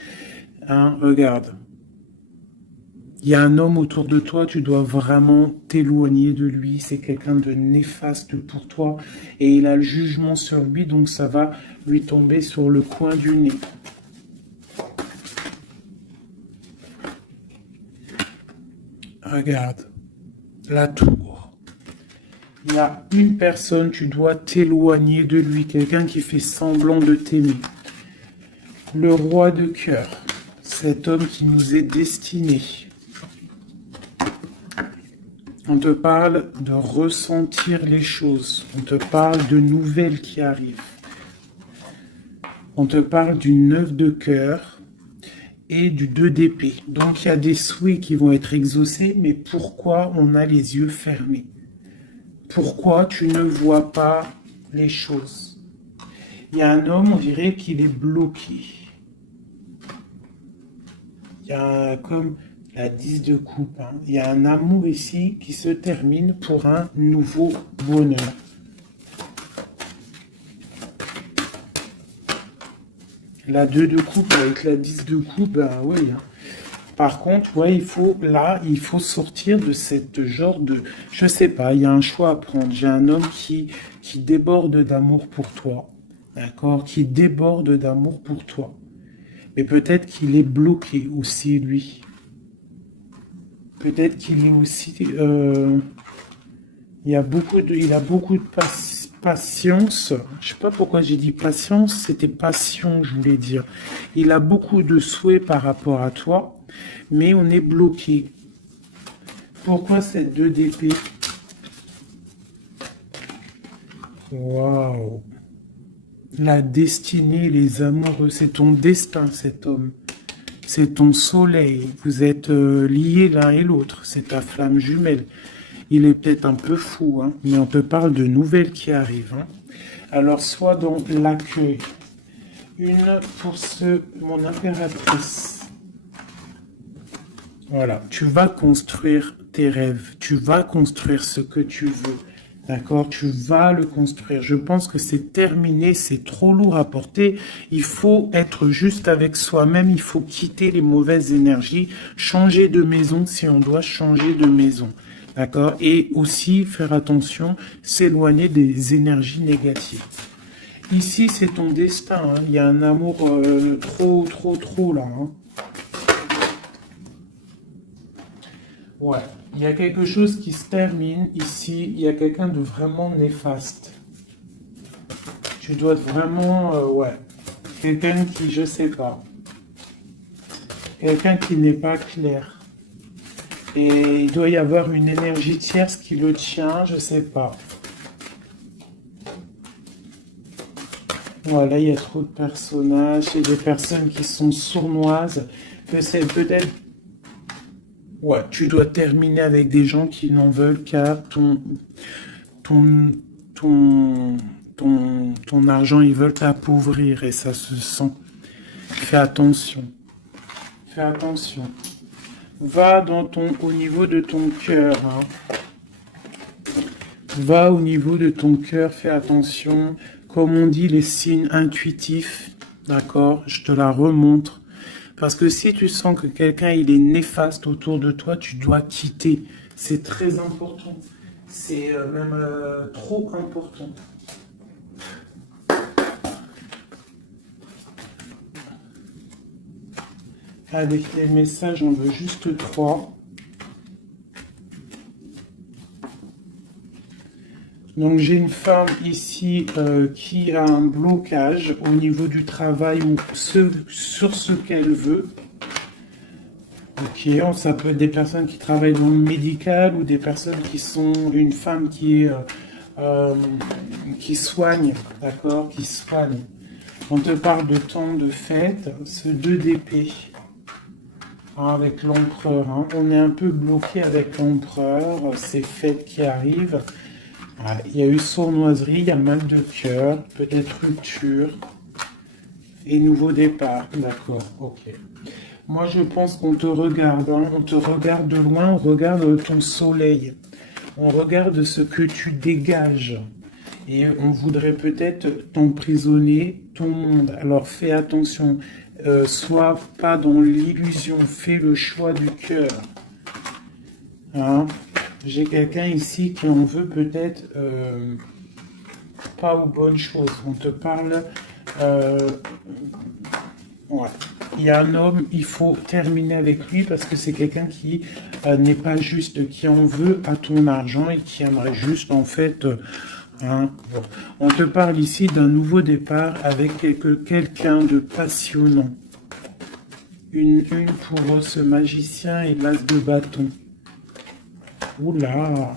Hein, regarde. Il y a un homme autour de toi, tu dois vraiment t'éloigner de lui. C'est quelqu'un de néfaste pour toi. Et il a le jugement sur lui, donc ça va lui tomber sur le coin du nez. Regarde, la tour. Il y a une personne, tu dois t'éloigner de lui. Quelqu'un qui fait semblant de t'aimer. Le roi de cœur. Cet homme qui nous est destiné. On te parle de ressentir les choses. On te parle de nouvelles qui arrivent. On te parle du 9 de cœur et du 2 d'épée. Donc il y a des souhaits qui vont être exaucés, mais pourquoi on a les yeux fermés? Pourquoi tu ne vois pas les choses? Il y a un homme, on dirait qu'il est bloqué. Il y a comme la 10 de coupe. Hein. Il y a un amour ici qui se termine pour un nouveau bonheur. La 2 de coupe avec la 10 de coupe, ben oui. Hein. Par contre, ouais, il faut sortir de cette genre de... Je sais pas, il y a un choix à prendre. J'ai un homme qui déborde d'amour pour toi. D'accord? Qui déborde d'amour pour toi. Mais peut-être qu'il est bloqué aussi, lui. Peut-être qu'il est aussi... il a beaucoup de patience. Je sais pas pourquoi j'ai dit patience, c'était passion, je voulais dire. Il a beaucoup de souhaits par rapport à toi, mais on est bloqué. Pourquoi cette 2 d'épée? Waouh! La destinée, les amoureux, c'est ton destin, cet homme. C'est ton soleil. Vous êtes liés l'un et l'autre. C'est ta flamme jumelle. Il est peut-être un peu fou, hein, mais on te parle de nouvelles qui arrivent. Hein. Alors, sois dans l'accueil. Une pour mon impératrice. Voilà, tu vas construire tes rêves. Tu vas construire ce que tu veux. D'accord? Tu vas le construire. Je pense que c'est terminé, c'est trop lourd à porter. Il faut être juste avec soi-même. Il faut quitter les mauvaises énergies. Changer de maison si on doit changer de maison. D'accord? Et aussi faire attention, s'éloigner des énergies négatives. Ici, c'est ton destin. Hein. Il y a un amour trop là. Hein. Ouais. Il y a quelque chose qui se termine ici. Il y a quelqu'un de vraiment néfaste. Tu dois être vraiment... ouais. Quelqu'un qui, je sais pas. Quelqu'un qui n'est pas clair. Et il doit y avoir une énergie tierce qui le tient, je sais pas. Voilà, il y a trop de personnages et des personnes qui sont sournoises. Que c'est peut-être... Ouais, tu dois terminer avec des gens qui n'en veulent qu'à ton argent. Ils veulent t'appauvrir et ça se sent. Fais attention. Fais attention. Va au niveau de ton cœur. Hein. Va au niveau de ton cœur, fais attention. Comme on dit, les signes intuitifs, d'accord? Je te la remontre. Parce que si tu sens que quelqu'un il est néfaste autour de toi, tu dois quitter. C'est très important. C'est même trop important. Avec les messages, j'en veux juste 3. Donc j'ai une femme ici qui a un blocage au niveau du travail ou sur ce qu'elle veut. Ok, ça peut être des personnes qui travaillent dans le médical ou des personnes qui sont une femme qui soigne, d'accord, qui soigne. On te parle de temps de fête, ce 2 d'épée. Avec l'empereur, hein. On est un peu bloqué avec l'empereur, ces fêtes qui arrivent. Il y a eu sournoiserie, il y a mal de cœur, peut-être rupture et nouveau départ. D'accord, ok. Moi, je pense qu'on te regarde, hein. On te regarde de loin, on regarde ton soleil, on regarde ce que tu dégages. Et on voudrait peut-être t'emprisonner, ton monde. Alors fais attention, sois pas dans l'illusion, fais le choix du cœur. Hein. J'ai quelqu'un ici qui en veut peut-être pas aux bonnes choses. On te parle... ouais. Il y a un homme, il faut terminer avec lui parce que c'est quelqu'un qui n'est pas juste, qui en veut à ton argent et qui aimerait juste en fait... hein, bon. On te parle ici d'un nouveau départ avec quelqu'un de passionnant. Une pour ce magicien et l'as de bâton. Oula!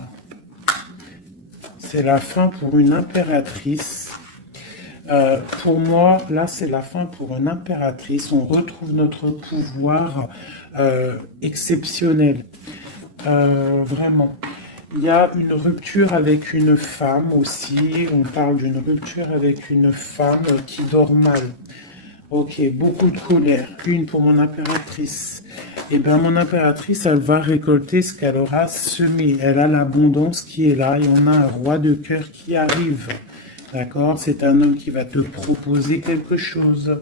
C'est la fin pour une impératrice. Pour moi, là, c'est la fin pour une impératrice. On retrouve notre pouvoir exceptionnel. Vraiment. Il y a une rupture avec une femme aussi. On parle d'une rupture avec une femme qui dort mal. Ok, beaucoup de colère. Une pour mon impératrice. Eh bien, mon impératrice, elle va récolter ce qu'elle aura semé. Elle a l'abondance qui est là et on a un roi de cœur qui arrive. D'accord? C'est un homme qui va te proposer quelque chose.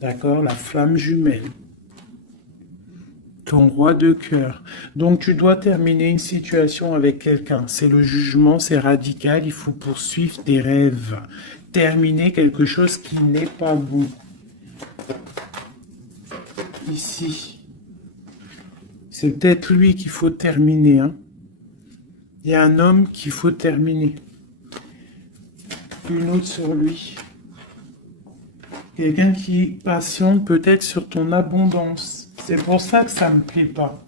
D'accord? La flamme jumelle. Ton roi de cœur. Donc, tu dois terminer une situation avec quelqu'un. C'est le jugement, c'est radical. Il faut poursuivre tes rêves. Terminer quelque chose qui n'est pas bon. Ici. C'est peut-être lui qu'il faut terminer. Hein. Il y a un homme qu'il faut terminer. Une autre sur lui. Quelqu'un qui patiente peut-être sur ton abondance. C'est pour ça que ça me plaît pas.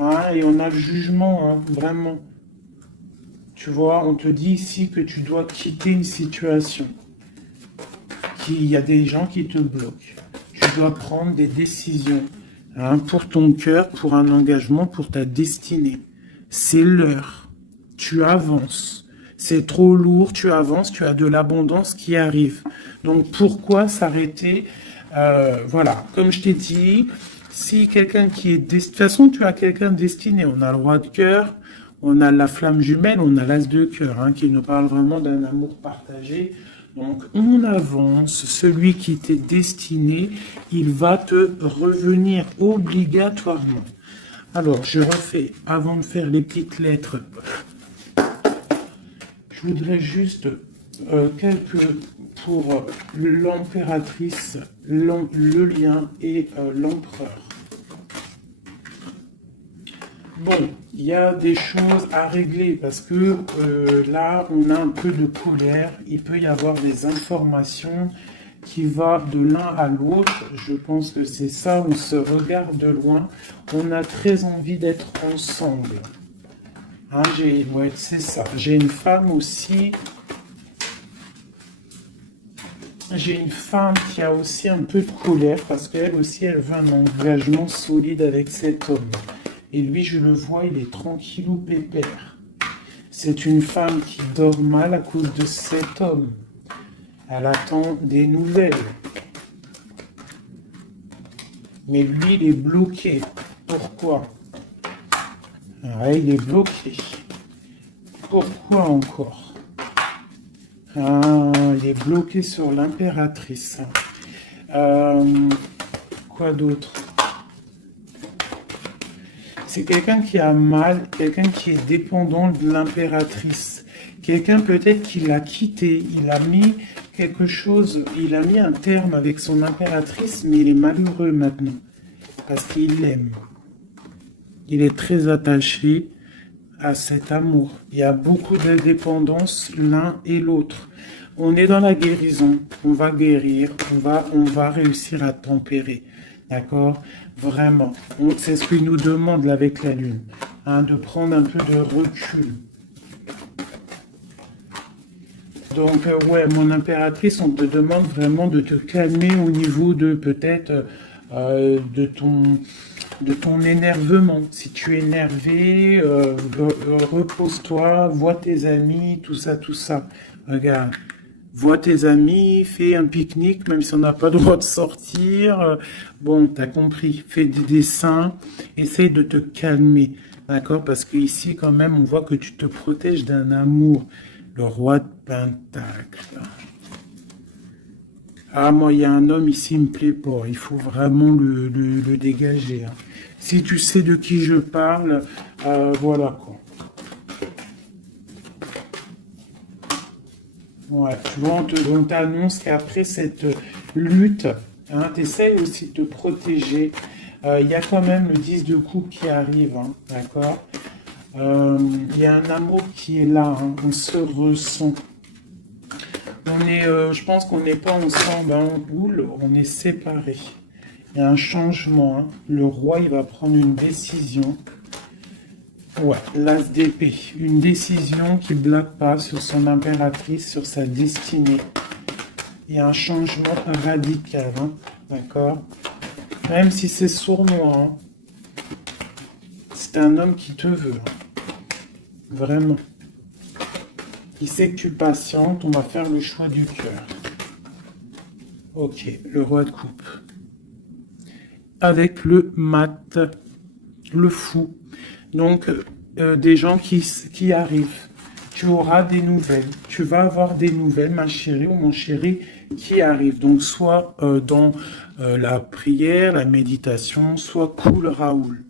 Hein, et on a le jugement, hein, vraiment. Tu vois, on te dit ici que tu dois quitter une situation. Il y a des gens qui te bloquent. Tu dois prendre des décisions. Hein, pour ton cœur, pour un engagement, pour ta destinée. C'est l'heure. Tu avances. C'est trop lourd, tu avances, tu as de l'abondance qui arrive. Donc pourquoi s'arrêter? Voilà, comme je t'ai dit, si quelqu'un qui est... De toute façon, tu as quelqu'un destiné. On a le roi de cœur, on a la flamme jumelle, on a l'as de cœur, hein, qui nous parle vraiment d'un amour partagé. Donc, on avance. Celui qui t'est destiné, il va te revenir obligatoirement. Alors, je refais, avant de faire les petites lettres, je voudrais juste quelques pour l'impératrice, le lien et l'empereur. Bon, il y a des choses à régler parce que là, on a un peu de colère. Il peut y avoir des informations qui vont de l'un à l'autre. Je pense que c'est ça, on se regarde de loin. On a très envie d'être ensemble. Hein, ouais, c'est ça. J'ai une femme aussi. J'ai une femme qui a aussi un peu de colère parce qu'elle aussi, elle veut un engagement solide avec cet homme. Et lui, je le vois, il est tranquillou pépère. C'est une femme qui dort mal à cause de cet homme. Elle attend des nouvelles. Mais lui, il est bloqué. Pourquoi? Ah, il est bloqué. Pourquoi encore? Ah, il est bloqué sur l'impératrice. Quoi d'autre? C'est quelqu'un qui a mal, quelqu'un qui est dépendant de l'impératrice. Quelqu'un peut-être qui l'a quitté, il a mis quelque chose, il a mis un terme avec son impératrice, mais il est malheureux maintenant. Parce qu'il l'aime. Il est très attaché à cet amour. Il y a beaucoup de dépendance l'un et l'autre. On est dans la guérison, on va guérir, on va réussir à tempérer. D'accord? Vraiment. C'est ce qu'il nous demande là, avec la Lune. Hein, de prendre un peu de recul. Donc, ouais, mon impératrice, on te demande vraiment de te calmer au niveau de peut-être de ton énervement. Si tu es énervé, repose-toi, vois tes amis, tout ça, tout ça. Regarde. Vois tes amis, fais un pique-nique, même si on n'a pas le droit de sortir. Bon, t'as compris. Fais des dessins. Essaye de te calmer. D'accord? Parce qu'ici, quand même, on voit que tu te protèges d'un amour. Le roi de Pentacle. Ah, moi, il y a un homme ici, il me plaît pas. Il faut vraiment le dégager. Hein. Si tu sais de qui je parle, Voilà quoi. Ouais, tu vois, on t'annonce qu'après cette lutte, hein, tu essayes aussi de te protéger. Il y a quand même le 10 de coupe qui arrive, hein, d'accord? Il y a un amour qui est là, hein, on se ressent. Je pense qu'on n'est pas ensemble, hein, en boule, on est séparés. Il y a un changement, hein. Le roi, il va prendre une décision. Ouais, l'as d'épée. Une décision qui ne blague pas sur son impératrice, sur sa destinée. Il y a un changement radical, hein, d'accord? Même si c'est sournois, hein, c'est un homme qui te veut, hein, vraiment. Il sait que tu patientes, on va faire le choix du cœur. Ok, le roi de coupe. Avec le mat, le fou. Donc, des gens qui arrivent. Tu auras des nouvelles. Tu vas avoir des nouvelles, ma chérie ou mon chéri, qui arrivent. Donc, soit dans la prière, la méditation, soit cool Raoul.